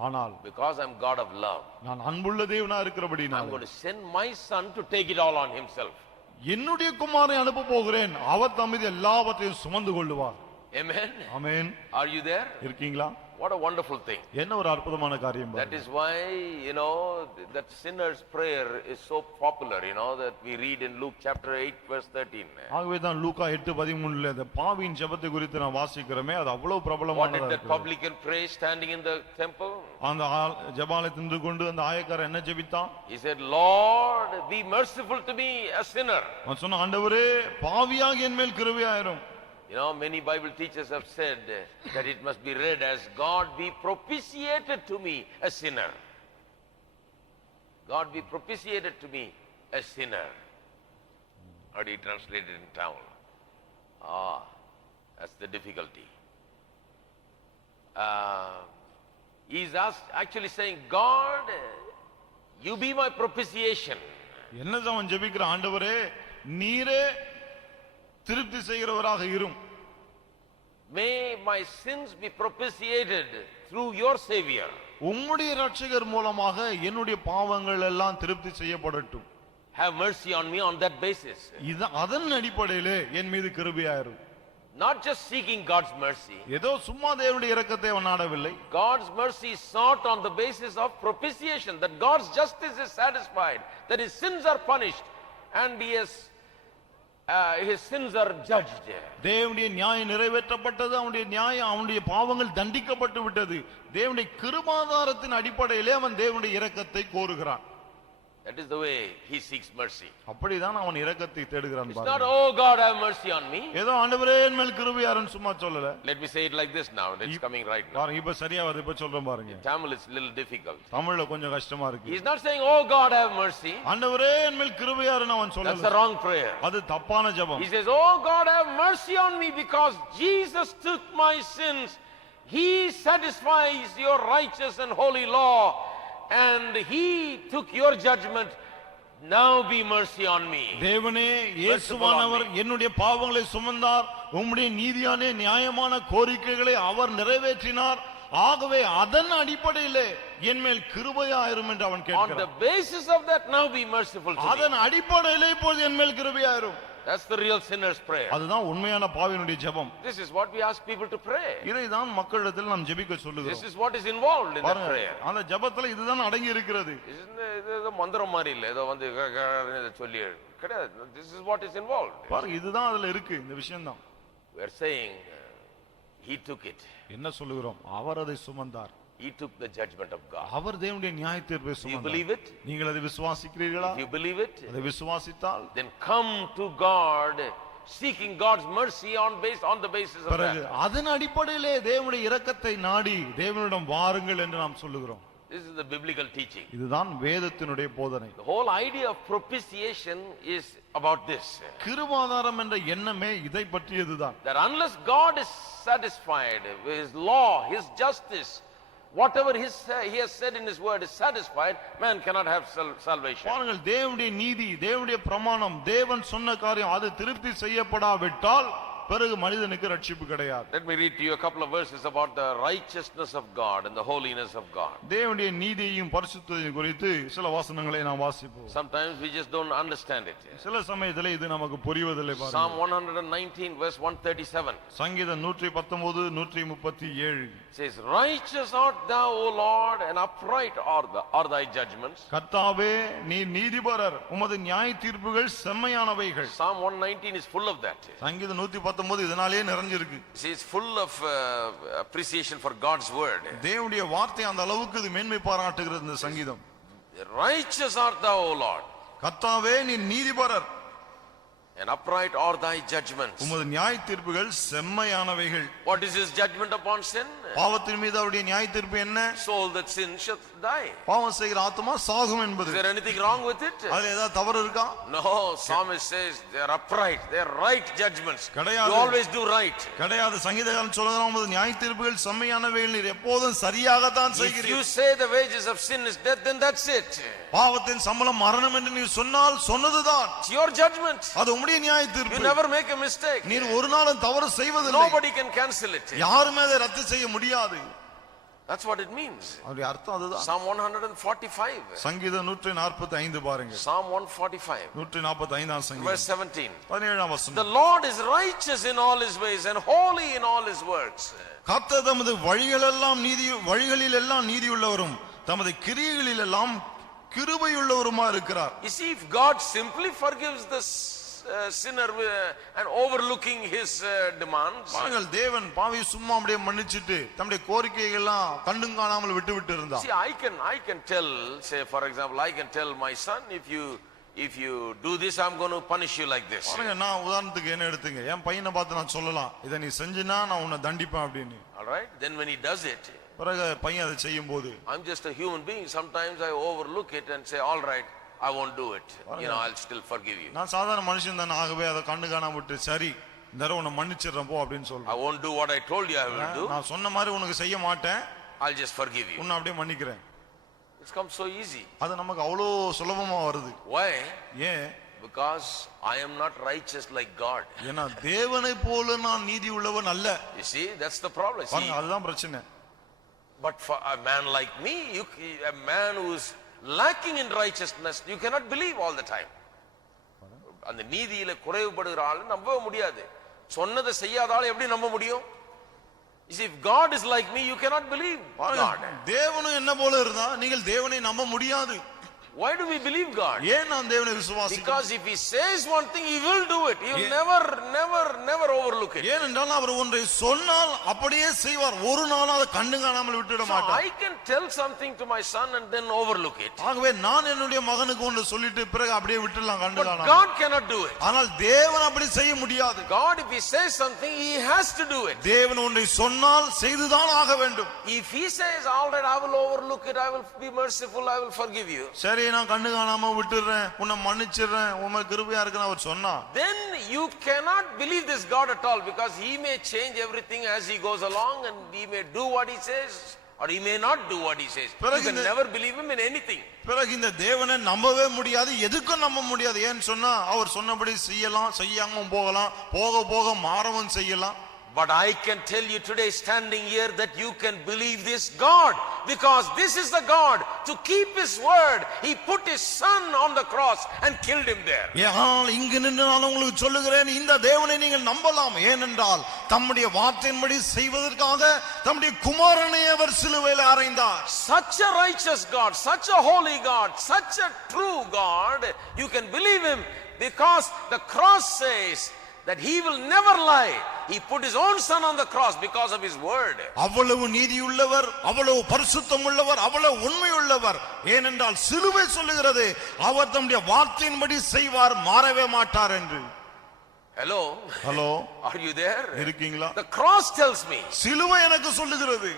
ஆனால் because I am God of love, நான் அன்புள்ள தேவனா I am இருக்கிறபடினால going to send my son to take it all on himself. என்னுடைய குமாரனை அனுப்ப போகிறேன், அவர் தம் மீது எல்லாவற்றையும் சுமந்து கொள்ளுவார். Amen. Amen. Are you there? இருக்கீங்களா? What a wonderful thing. என்ன ஒரு அற்புதமான காரியம் That பாருங்க. is why, that sinner's prayer is so popular, that we read in Luke chapter 8 verse 13. ஆகவே தான் லூக்கா 8:13 அந்த பாவியின் ஜெபத்தை குறித்து நான் வாசிக்கிறோமே, அது அவ்வளவு What did பிரபலமானதா that இருக்கு. publican pray standing in the temple? அந்த ஜெபாலயத்தில் நின்று கொண்டு அந்த ஆயக்காரர் என்ன ஜெபித்தான்? He said, Lord, be merciful to me, a sinner. அவன் சொன்ன, ஆண்டவரே பாவியாக என் மேல் கிருபையாயிரும். Many Bible teachers have said that it must be read as God be propitiated to me, a sinner. God be propitiated to me, a sinner. How do you translate it in Tamil? That's the difficulty. He's actually saying, God, you be my propitiation. என்னதான் அவன் ஜெபிக்கிற, ஆண்டவரே நீரே திருப்தி செய்கிறவராக இரும். May my sins be propitiated through your Savior. உம்முடைய இரட்சகர் மூலமாக என்னுடைய பாவங்கள் எல்லாம் திருப்தி செய்யப்படட்டும். Have mercy on me on that basis. இது அதன் அடிப்படையிலே என் மீது கிருபையாயிரும். Not just seeking God's mercy. ஏதோ சும்மா தேவனுடைய இரக்கத்தை அவன் நாடவில்லை. God's mercy is sought on the basis of propitiation, that God's justice is satisfied, that his sins are punished and his sins are judged. தேவனுடைய நியாயம் நிறைவேற்றப்பட்டது, அவனுடைய பாவங்கள் தண்டிக்கப்பட்டு விட்டது. தேவனுடைய கிருபாதாரத்தின் அடிப்படையிலே அவன் தேவனுடைய இரக்கத்தை கோருகிறான். That is the way he seeks mercy. அப்படிதான் அவன் இரக்கத்தை தேடுகிறான். It's not, oh God, have mercy on me. ஏதோ ஆண்டவரே என் மேல் கிருபையாயிரும் சும்மா சொல்லல. Let me say it like this now, it's coming right now. பாருங்க, இப்ப சரியா வருது, இப்ப சொல்றேன் பாருங்க. Tamil is a little difficult. தமிழ்ல கொஞ்சம் கஷ்டமா இருக்கு. He's not saying, oh God, have mercy. ஆண்டவரே என் மேல் கிருபையாயிரும் அவன் சொல்லல. That's the wrong prayer. அது தப்பான ஜெபம். He says, oh God, have mercy on me because Jesus took my sins. He satisfies your righteous and holy law. And he took your judgment. Now be mercy on me. தேவனே, இயேசுவானவர் என்னுடைய பாவங்களை சுமந்தார். உம்முடைய நீதியான நியாயமான கோரிக்கைகளை அவர் நிறைவேற்றினார். ஆகவே அதன் அடிப்படையிலே என் மேல் கிருபையாயிரும் என்று அவன் கேட்கிறான். On the basis of that, now be merciful to me. அதன் அடிப்படையிலே இப்போது என் மேல் கிருபையாயிரும். That's the real sinner's prayer. அதுதான் உண்மையான பாவியினுடைய ஜெபம். This is what we ask people to pray. இதைதான் மக்களிடத்தில் நாம் ஜெபிக்க சொல்லுகிறோம். This is what is involved in that prayer. அந்த ஜெபத்துல இதுதான் அடங்கி இருக்கிறது. இது மந்திரம் மாதிரி இல்ல, ஏதோ வந்து சொல்லி கிடையாது. This is what is involved. பாருங்க, இதுதான் அதுல இருக்கு, இந்த விஷயம் தான். We are saying he took it. என்ன சொல்லுகிறோம்? அவர் அதை சுமந்தார். He took the judgment of God. அவர் தேவனுடைய நியாய தீர்ப்பை Do you சுமந்தார். believe it? நீங்கள் அதை விசுவாசிக்கிறீர்களா? If you believe it, அதை விசுவாசித்தால் then come to God seeking God's mercy on the basis of பிறகு that. அதன் அடிப்படையிலே தேவனுடைய இரக்கத்தை நாடி தேவனிடம் வாருங்கள் என்று நாம் சொல்லுகிறோம். This is the biblical teaching. இதுதான் வேதத்தினுடைய போதனை. The whole idea of propitiation is about this. கிருபாதாரம் என்ற எண்ணமே இதை பற்றியதுதான். That unless God is satisfied with his law, his justice, whatever he has said in his word is satisfied, man cannot have salvation. பாருங்கள், தேவனுடைய நீதி, தேவனுடைய பிரமாணம், தேவன் சொன்ன காரியம் அது திருப்தி செய்யப்படாவிட்டால் பிறகு மனிதனுக்கு ரட்சிப்பு கிடையாது. Let me read to you a couple of verses about the righteousness of God and the holiness of God. தேவனுடைய நீதியையும் பரிசுத்தத்தையும் குறித்து சில வசனங்களை நாம் வாசிப்போம். Sometimes we just don't understand it. சில சமயத்திலே இது நமக்கு புரியவதில்லை. பாருங்க, Psalm 119 verse 137 சங்கீதம் 119 137 says, righteous art thou, O Lord, and upright are thy judgments. கர்த்தாவே, நீ நீதிபரர், உமது நியாய தீர்ப்புகள் செம்மையானவைகள். Psalm 119 is full of that. சங்கீதம் 119 இதனாலே நிறைஞ்சிருக்கு. It is full of appreciation for God's word. தேவனுடைய வார்த்தை அந்த அளவுக்கு இது மேன்மை பாராட்டுகிறது இந்த சங்கீதம். Righteous art thou, O Lord, கர்த்தாவே, நீ நீதிபரர், and upright are thy judgments. உமது நியாய தீர்ப்புகள் செம்மையானவைகள். What is his judgment upon sin? பாவத்தின் மீது அவருடைய நியாய தீர்ப்பு என்ன? Soul that sins shall die. பாவம் செய்கிற ஆத்மா சாகும் என்பது. Is there anything wrong with it? அதுல ஏதாவது தவறு இருக்கா? No, psalmist says they are upright, they are right judgments. கிடையாது. You always do right. கிடையாது. சங்கீதக்காரன் சொல்கிறான், உமது நியாய தீர்ப்புகள் செம்மையானவைகள், நீர் எப்போதும் சரியாகத்தான் If you செய்கிறீர். say the wages of sin is death, then that's it. பாவத்தின் சம்பளம் மரணம் என்று நீர் சொன்னால் சொன்னதுதான். It's your judgment. அது உம்முடைய நியாய You தீர்ப்பு. never make a mistake. நீர் ஒரு நாளும் தவறு செய்வதில்லை. Nobody can cancel it. யாருமே அதை ரத்து செய்ய முடியாது. That's what it means. அவருடைய அர்த்தம் அதுதான். Psalm 145. சங்கீதம் 145 பாருங்க. Psalm 145. 145 சங்கீதம் Verse 17. 17 வசனம். The Lord is righteous in all his ways and holy in all his works. கர்த்தர் தமது வழிகளில் எல்லாம் நீதியுள்ளவரும் தமது கிரியைகளில் எல்லாம் கிருபையுள்ளவருமா இருக்கிறார். You see, if God simply forgives the sinner and overlooking his demands, பாருங்கள், தேவன் பாவியை சும்மா அப்படியே மன்னிச்சிட்டு தம்முடைய கோரிக்கைகள் எல்லாம் கண்டும் காணாமல் விட்டு இருந்தார். see, I can tell, say for example, I can tell my son, if you do this, I'm going to punish you like this. பாருங்க, நான் உதாரணத்துக்கு என்ன எடுத்துங்க, என் பையனை பார்த்து நான் சொல்லலாம், இதை நீ செஞ்சினா நான் உன்னை தண்டிப்பேன் அப்படின்னு. All right, then when he does it, பிறகு பையன் அதை செய்யும் போது, I'm just a human being, sometimes I overlook it and say, all right, I won't do it, I'll still forgive you. நான் சாதாரண மனுஷன் தான், ஆகவே அதை கண்டு காணாம விட்டு சரி இந்த தடவை உன்னை மன்னிச்சிடுறேன் போ அப்படின்னு I சொல்றேன். won't do what I told you I will do. நான் சொன்ன மாதிரி உனக்கு செய்ய மாட்டேன், I'll just forgive you. உன்னை அப்படியே மன்னிக்கிறேன். It's come so easy. அது நமக்கு அவ்வளோ சுலபமா வருது. Why? ஏன்? Because I am not righteous like God. ஏன்னா தேவனை போல நான் நீதி உள்ளவன் அல்ல. You see, that's the problem. See, பாருங்க, அதுதான் பிரச்சனை. but for a man like me, a man who is lacking in righteousness, you cannot believe all the time. அந்த நீதியில குறைவுபடுகிற ஆளு நம்பவே முடியாது. சொன்னதை செய்யாத ஆளு எப்படி நம்ப முடியும்? You see, if God is like me, you cannot believe God. தேவனும் என்ன போல இருந்தா நீங்கள் தேவனை நம்ப முடியாது. Why do we believe God? ஏன் நான் தேவனை விசுவாசிக்கிறேன்? Because if he says one thing, he will do it. He will never overlook it. ஏனென்றால் அவர் ஒன்றை சொன்னால் அப்படியே செய்வார். ஒரு நாளும் அதை கண்டு காணாமல் விட்டுட So மாட்டார். I can tell something to my son and then overlook it. ஆகவே நான் என்னுடைய மகனுக்கு ஒன்று சொல்லிட்டு பிறகு அப்படியே விட்டுடலாம் கண்டு But காணாமல். God cannot do it. ஆனால் தேவன் அப்படி செய்ய முடியாது. God, if he says something, he has to do it. தேவன் ஒன்றை சொன்னால் செய்துதான் ஆக வேண்டும். If he says, all right, I will overlook it, I will be merciful, I will forgive you. சரி, நான் கண்டு காணாம விட்டுறேன், உன்னை மன்னிச்சிடுறேன், உமக்கு கிருபையா இருக்குன்னு அவர் சொன்னா, Then you cannot believe this God at all, because he may change everything as he goes along, and he may do what he says or he may not do what he says. You can never believe him in anything. பிறகு இந்த தேவனை நம்பவே முடியாது, எதுக்கும் நம்ப முடியாது. ஏன்னு சொன்னா அவர் சொன்னபடி செய்யலாம், செய்யாம போகலாம், போக போக மாறவும் செய்யலாம். But I can tell you today, standing here, that you can believe this God, because this is the God to keep his word. He put his son on the cross and killed him there. ஏனால் இங்கு நின்று நான் உங்களுக்கு சொல்லுகிறேன், இந்த தேவனை நீங்கள் நம்பலாம். ஏனென்றால் தம்முடைய வார்த்தையின்படி செய்வதற்காக தம்முடைய குமாரனை அவர் சிலுவையில் அறைந்தார். Such a righteous God, such a holy God, such a true God, you can believe him because the cross says that he will never lie. He put his own son on the cross because of his word. அவ்வளவு நீதியுள்ளவர், அவ்வளவு பரிசுத்தம் உள்ளவர், அவ்வளவு உண்மை உள்ளவர். ஏனென்றால் சிலுவை சொல்லுகிறது அவர் தம்முடைய வார்த்தையின்படி செய்வார், மாறவே மாட்டார் என்று. Hello? Hello, Are you there? இருக்கீங்களா? The cross tells me. சிலுவை எனக்கு சொல்லுகிறது.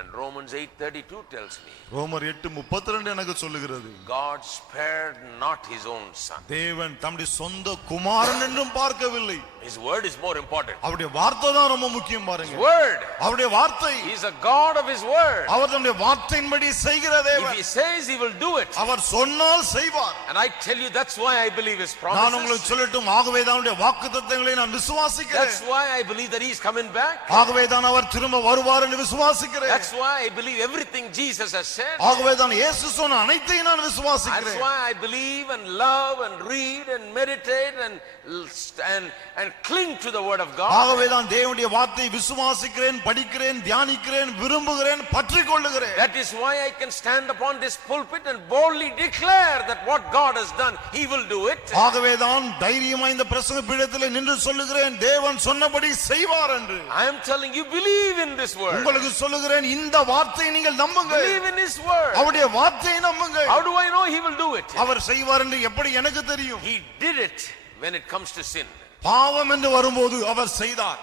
And Romans 8:32 tells me. ரோமர் 8:32 எனக்கு சொல்லுகிறது. God spared not his own son. தேவன் தம்முடைய சொந்த குமாரன் என்றும் பார்க்கவில்லை. His word is more important. அவருடைய வார்த்தை தான் ரொம்ப முக்கியம் பாருங்க. Word. அவருடைய வார்த்தை. He is a God of his word. அவர் தம்முடைய வார்த்தையின்படி செய்கிற If தேவன். he says, he will do it. அவர் சொன்னால் செய்வார். And I tell you, that's why I believe his நான் promises. உங்களுக்கு சொல்லட்டும், ஆகவே தான் அவருடைய வாக்குத்தத்தங்களை நான் விசுவாசிக்கிறேன். That's why I believe that he is coming back. ஆகவே தான் அவர் திரும்ப வருவார் என்று விசுவாசிக்கிறேன். That's why I believe everything Jesus has said. ஆகவே தான் இயேசு சொன்ன அனைத்தையும் நான் That's விசுவாசிக்கிறேன். why I believe and love and read and meditate and cling to the word of God. ஆகவே தான் தேவனுடைய வார்த்தையை விசுவாசிக்கிறேன், படிக்கிறேன், தியானிக்கிறேன், விரும்புகிறேன், பற்றிக்கொள்ளுகிறேன். That is why I can stand upon this pulpit and boldly declare that what God has done, he will do it. ஆகவே தான் தைரியமாய் இந்த பிரசங்க பீடத்திலே நின்று சொல்லுகிறேன், தேவன் சொன்னபடி செய்வார் என்று. I am telling you, believe in this word. உங்களுக்கு சொல்லுகிறேன், இந்த வார்த்தையை நீங்கள் நம்புங்கள். Believe in his word. அவருடைய வார்த்தையை நம்புங்கள். How do I know he will do it? அவர் செய்வார் என்று எப்படி எனக்கு தெரியும்? He did it when it comes to sin. பாவம் என்று வரும்போது அவர் செய்தார்.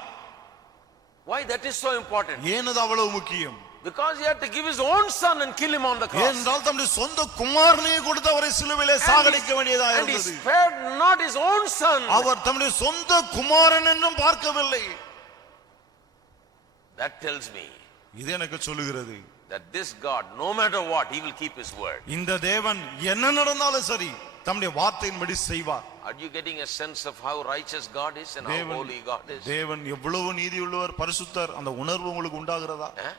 Why that is so important? ஏன் அது அவ்வளவு முக்கியம்? Because he had to give his own son and kill him on the cross. ஏனென்றால் தம்முடைய சொந்த குமாரனையே கொடுத்து அவரை சிலுவையிலே சாகடிக்க வேண்டியதாக And he இருந்தது. spared not his own son. அவர் தம்முடைய சொந்த குமாரன் என்றும் பார்க்கவில்லை. That tells me இது எனக்கு சொல்லுகிறது, that this God, no matter what, he will keep his word. இந்த தேவன் என்ன நடந்தாலும் சரி தம்முடைய வார்த்தையின்படி செய்வார். Are you getting a sense of how righteous God is and how holy God is? தேவன் எவ்வளவு நீதியுள்ளவர், பரிசுத்தர், அந்த உணர்வு உங்களுக்கு உண்டாகிறதா? Eh?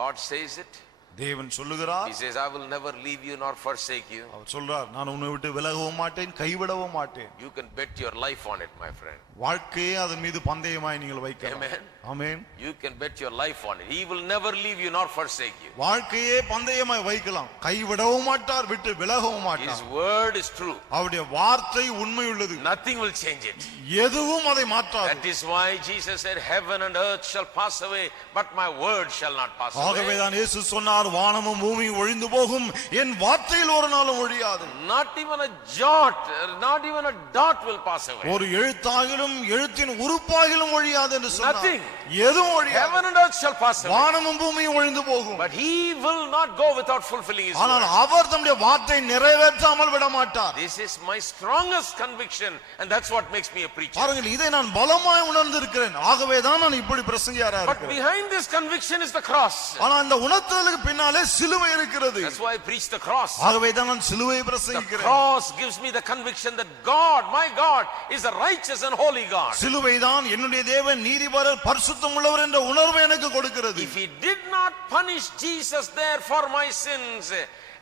God says it. தேவன் சொல்லுகிறார். He says, I will never leave you nor forsake you. அவர் சொல்றார், நான் உன்னை விட்டு விலகவும் மாட்டேன், கைவிடவும் மாட்டேன். You can bet your life on it, my friend. வாழ்க்கையே அதன் மீது பந்தயமாய் நீங்கள் வைக்கலாம். Amen. Amen. You can bet your life on it. He will never leave you nor forsake you. வாழ்க்கையே பந்தயமாய் வைக்கலாம், கைவிடவும் மாட்டார், விட்டு விலகவும் His மாட்டார். word is true. அவருடைய வார்த்தை உண்மையுள்ளது, Nothing will change it. எதுவும் அதை மாற்றாது. That is why Jesus said, heaven and earth shall pass away, but my word shall not pass ஆகவே away. தான் இயேசு சொன்னார், சொன்னார், வானமும் பூமியும் ஒழிந்து போகும், என் வார்த்தையில் ஒரு நாளும் ஒழியாது. Not even a jot, not even a dot will pass away. ஒரு எழுத்தாகிலும் எழுத்தின் உறுப்பாகிலும் ஒழியாது என்று சொன்னார். Nothing. எதுவும் ஒழியாது. Heaven and earth shall pass away. வானமும் பூமியும் ஒழிந்து போகும். But he will not go without fulfilling his ஆனால் word. அவர் தம்முடைய வார்த்தை நிறைவேற்றாமல் விட மாட்டார். This is my strongest conviction, and that's what makes me a preacher. பாருங்கள், இதை நான் பலமாய் உணர்ந்திருக்கிறேன். ஆகவே தான் நான் இப்படி பிரசங்கியாரா But இருக்கிறேன். behind this conviction is the cross. ஆனால் அந்த உணர்த்தலுக்கு பின்னாலே சிலுவை இருக்கிறது. That's why I preach the cross. ஆகவே தான் நான் சிலுவையை The பிரசங்கிக்கிறேன். cross gives me the conviction that God, my God, is a righteous and holy God. சிலுவை தான் என்னுடைய தேவன் நீதிபரர் பரிசுத்தம் உள்ளவர் என்ற உணர்வை எனக்கு கொடுக்கிறது. If he did not punish Jesus there for my sins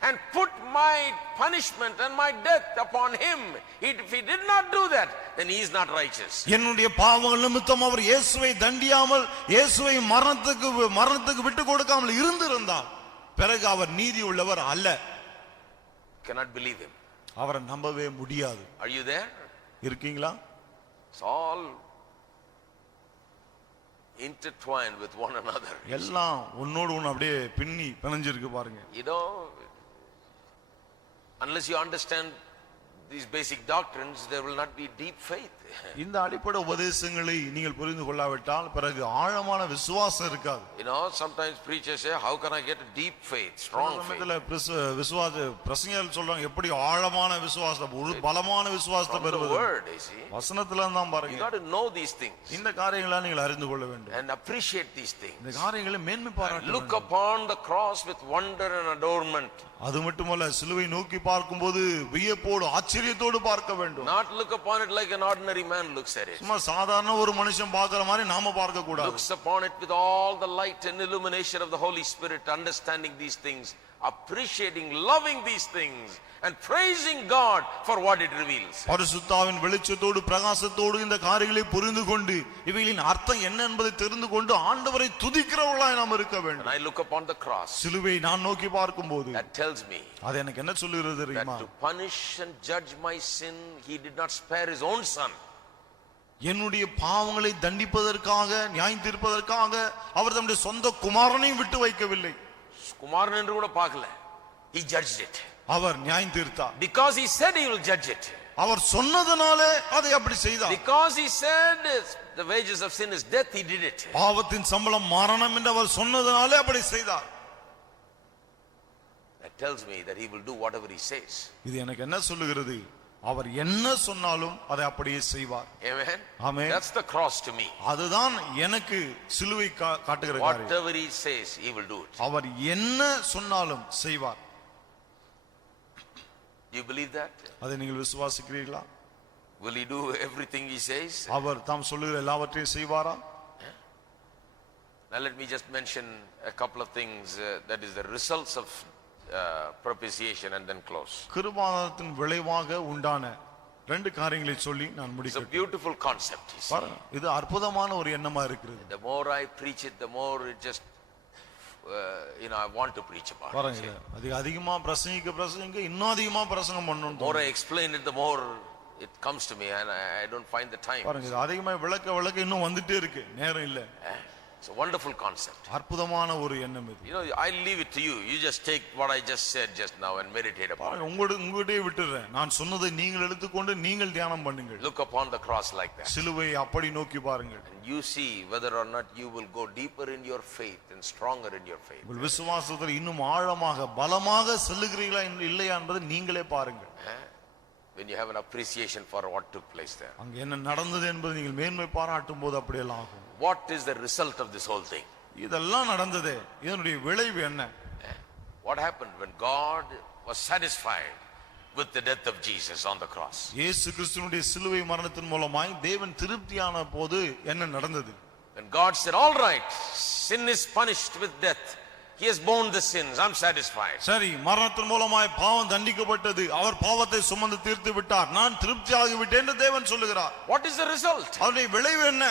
and put my punishment and my death upon him, if he did not do that, then he is not righteous. என்னுடைய பாவங்கள் நிமித்தம் அவர் இயேசுவை தண்டியாமல், இயேசுவை மரணத்துக்கு விட்டு கொடுக்காமல் இருந்திருந்தால் பிறகு அவர் நீதி உள்ளவர் அல்ல. Cannot believe him. அவரை நம்பவே முடியாது. Are you there? இருக்கீங்களா? It's all intertwined with one another. எல்லாம் ஒன்னோடு ஒன்று அப்படியே பின்னி பிணைஞ்சிருக்கு பாருங்க. You know, unless you understand these basic doctrines, there will not be deep faith. இந்த அடிப்படை உபதேசங்களை நீங்கள் புரிந்து கொள்ளாவிட்டால் பிறகு ஆழமான விசுவாசம் இருக்காது. You know, sometimes preachers say, how can I get a deep faith, strong faith? விசுவாச பிரசங்கர்கள் சொல்றாங்க, எப்படி ஆழமான விசுவாசம், ஒரு பலமான விசுவாசத்தை From the பெறுவது. word, you see. வசனத்துல தான் You பாருங்க. got to know these things இந்த காரியங்களை நீங்கள் அறிந்து கொள்ள வேண்டும். and appreciate these things. இந்த காரியங்களை மேன்மை பாராட்ட Look வேண்டும். upon the cross with wonder and adornment. அது மட்டுமல்ல, சிலுவை நோக்கி பார்க்கும்போது வியப்போடு ஆச்சரியத்தோடு பார்க்க வேண்டும். Not look upon it like an ordinary man looks at it. சும்மா சாதாரண ஒரு மனுஷன் பார்க்கிற மாதிரி நாம பார்க்க கூடாது. Looks upon it with all the light and illumination of the Holy Spirit, understanding these things, appreciating, loving these things, and praising God for what it reveals. பரிசுத்தாவின் வெளிச்சத்தோடு பிரகாசத்தோடு இந்த காரியங்களை புரிந்து கொண்டு இவைகளின் அர்த்தம் என்ன என்பதை தெரிந்து கொண்டு ஆண்டவரை துதிக்கிறவர்களாய் நாம் இருக்க When வேண்டும். I look upon the cross, சிலுவை நான் நோக்கி பார்க்கும்போது that tells me அது எனக்கு என்ன சொல்லுகிறது that தெரியுமா? to punish and judge my sin, he did not spare his own son. என்னுடைய பாவங்களை தண்டிப்பதற்காக, நியாயம் தீர்ப்பதற்காக அவர் தம்முடைய சொந்த குமாரனையும் விட்டு வைக்கவில்லை. குமாரன் என்று கூட பார்க்கல. He judged it. அவர் நியாயம் தீர்த்தார். Because he said he will judge it. அவர் சொன்னதனாலே அதை அப்படி செய்தார். Because he said the wages of sin is death, he did it. பாவத்தின் சம்பளம் மரணம் என்று அவர் சொன்னதனாலே அப்படி செய்தார். That tells me that he will do whatever he says. இது எனக்கு என்ன சொல்லுகிறது? அவர் என்ன சொன்னாலும் அதை அப்படியே செய்வார். Amen. Amen. That's the cross to me. அதுதான் எனக்கு சிலுவை காட்டுகிற காரியம். Whatever he says, he will do it. அவர் என்ன சொன்னாலும் செய்வார். Do you believe that? அதை நீங்கள் விசுவாசிக்கிறீர்களா? Will he do everything he says? அவர் தாம் சொல்லுகிற எல்லாவற்றையும் செய்வாரா? Now let me just mention a couple of things that is the results of propitiation and then close. கிருபாதானத்தின் விளைவாக உண்டான ரெண்டு காரியங்களை சொல்லி நான் It's a முடிக்கிறேன். beautiful concept. You see. பாருங்க, இது அற்புதமான ஒரு எண்ணமா இருக்கிறது. The more I preach it, the more it just I want to preach about பாருங்க, it. இது அது அதிகமா பிரசங்கிக்க இன்னும் அதிகமா பிரசங்கம் The more பண்ணணும். I explain it, the more it comes to me, and I don't find the time. பாருங்க, இது அதிகமா விளக்க இன்னும் வந்துட்டே இருக்கு, நேரம் இல்ல. It's a wonderful concept. அற்புதமான ஒரு எண்ணம் இது. I leave it to you. You just take what I just said just now and meditate upon it. பாருங்க, உங்ககிட்டயே விட்டுறேன். நான் சொன்னதை நீங்கள் எடுத்துக்கொண்டு நீங்கள் தியானம் பண்ணுங்கள். Look upon the cross like that. சிலுவை அப்படி நோக்கி பாருங்கள். And you see whether or not you will go deeper in your faith and stronger in your faith. உங்கள் விசுவாசத்தில் இன்னும் ஆழமாக பலமாக செல்லுகிறீர்களா இல்லையா என்பதை நீங்களே பாருங்கள். When you have an appreciation for what took place there. அங்க என்ன நடந்தது என்பதை நீங்கள் மேன்மை பாராட்டும் போது அப்படியெல்லாம் ஆகும். What is the result of this whole thing? இதெல்லாம் நடந்ததே, இதனுடைய விளைவு என்ன? What happened when God was satisfied with the death of Jesus on the cross? இயேசு கிறிஸ்துவினுடைய சிலுவை மரணத்தின் மூலமாய் தேவன் திருப்தியான போது என்ன நடந்தது? When God said, all right, sin is punished with death. He has borne the sins. I'm satisfied. சரி, மரணத்தின் மூலமாய் பாவம் தண்டிக்கப்பட்டது, அவர் பாவத்தை சுமந்து தீர்த்து விட்டார், நான் திருப்தியாகி விட்டேன் என்று தேவன் சொல்லுகிறார். What is the result? அதனுடைய விளைவு என்ன?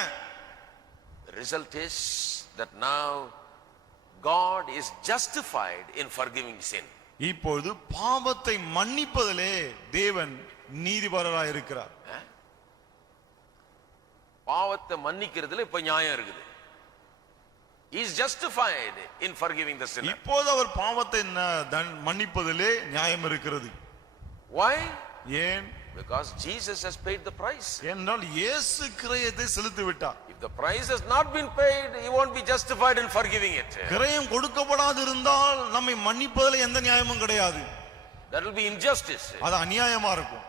The result is that now God is justified in forgiving sin. இப்பொழுது பாவத்தை மன்னிப்பதிலே தேவன் நீதிபரராய் இருக்கிறார். பாவத்தை மன்னிக்கிறதுல இப்ப நியாயம் இருக்குது. He is justified in forgiving the sinner. இப்போது அவர் பாவத்தை மன்னிப்பதிலே நியாயம் இருக்கிறது. Why? ஏன்? Because Jesus has paid the price. என்றால் இயேசு கிரயத்தை செலுத்தி விட்டார். If the price has not been paid, he won't be justified in forgiving it. கிரயம் கொடுக்கப்படாது இருந்தால் நம்மை மன்னிப்பதிலே எந்த நியாயமும் கிடையாது. That will be injustice. அது அநியாயமா இருக்கும்.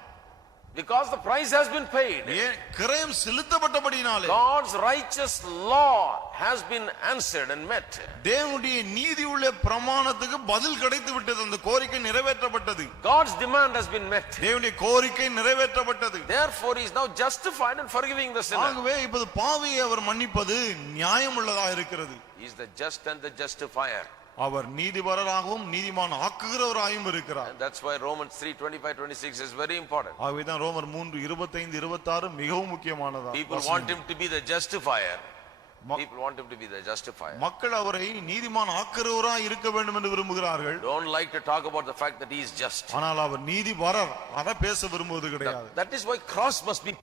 Because the price has been paid. ஏன்? கிரயம் செலுத்தப்பட்டபடினாலே God's righteous law has been answered and met. தேவனுடைய நீதி உள்ள பிரமாணத்துக்கு பதில் கிடைத்து விட்டது. அந்த கோரிக்கை நிறைவேற்றப்பட்டது. God's demand has been met. தேவனுடைய கோரிக்கை நிறைவேற்றப்பட்டது. Therefore he is now justified in forgiving the sinner. ஆகவே இப்போது பாவியை அவர் மன்னிப்பது நியாயமுள்ளதாக இருக்கிறது. He is the just and the justifier. அவர் நீதிபரராகவும் நீதிமான் ஆக்குகிறவராயும் இருக்கிறார். And that's why Romans 3:25-26 is very important. ஆகவேதான் ரோமர் 3:25-26 மிகவும் முக்கியமானதா. People want him to be the justifier. People want him to be the justifier. மக்கள் அவரை நீதிமான் ஆக்குகிறவராய் இருக்க வேண்டும் என்று விரும்புகிறார்கள். Don't like to talk about the fact that he is just. ஆனால் அவர் நீதிபரர், அத பேச விரும்புவது கிடையாது. That is why cross must be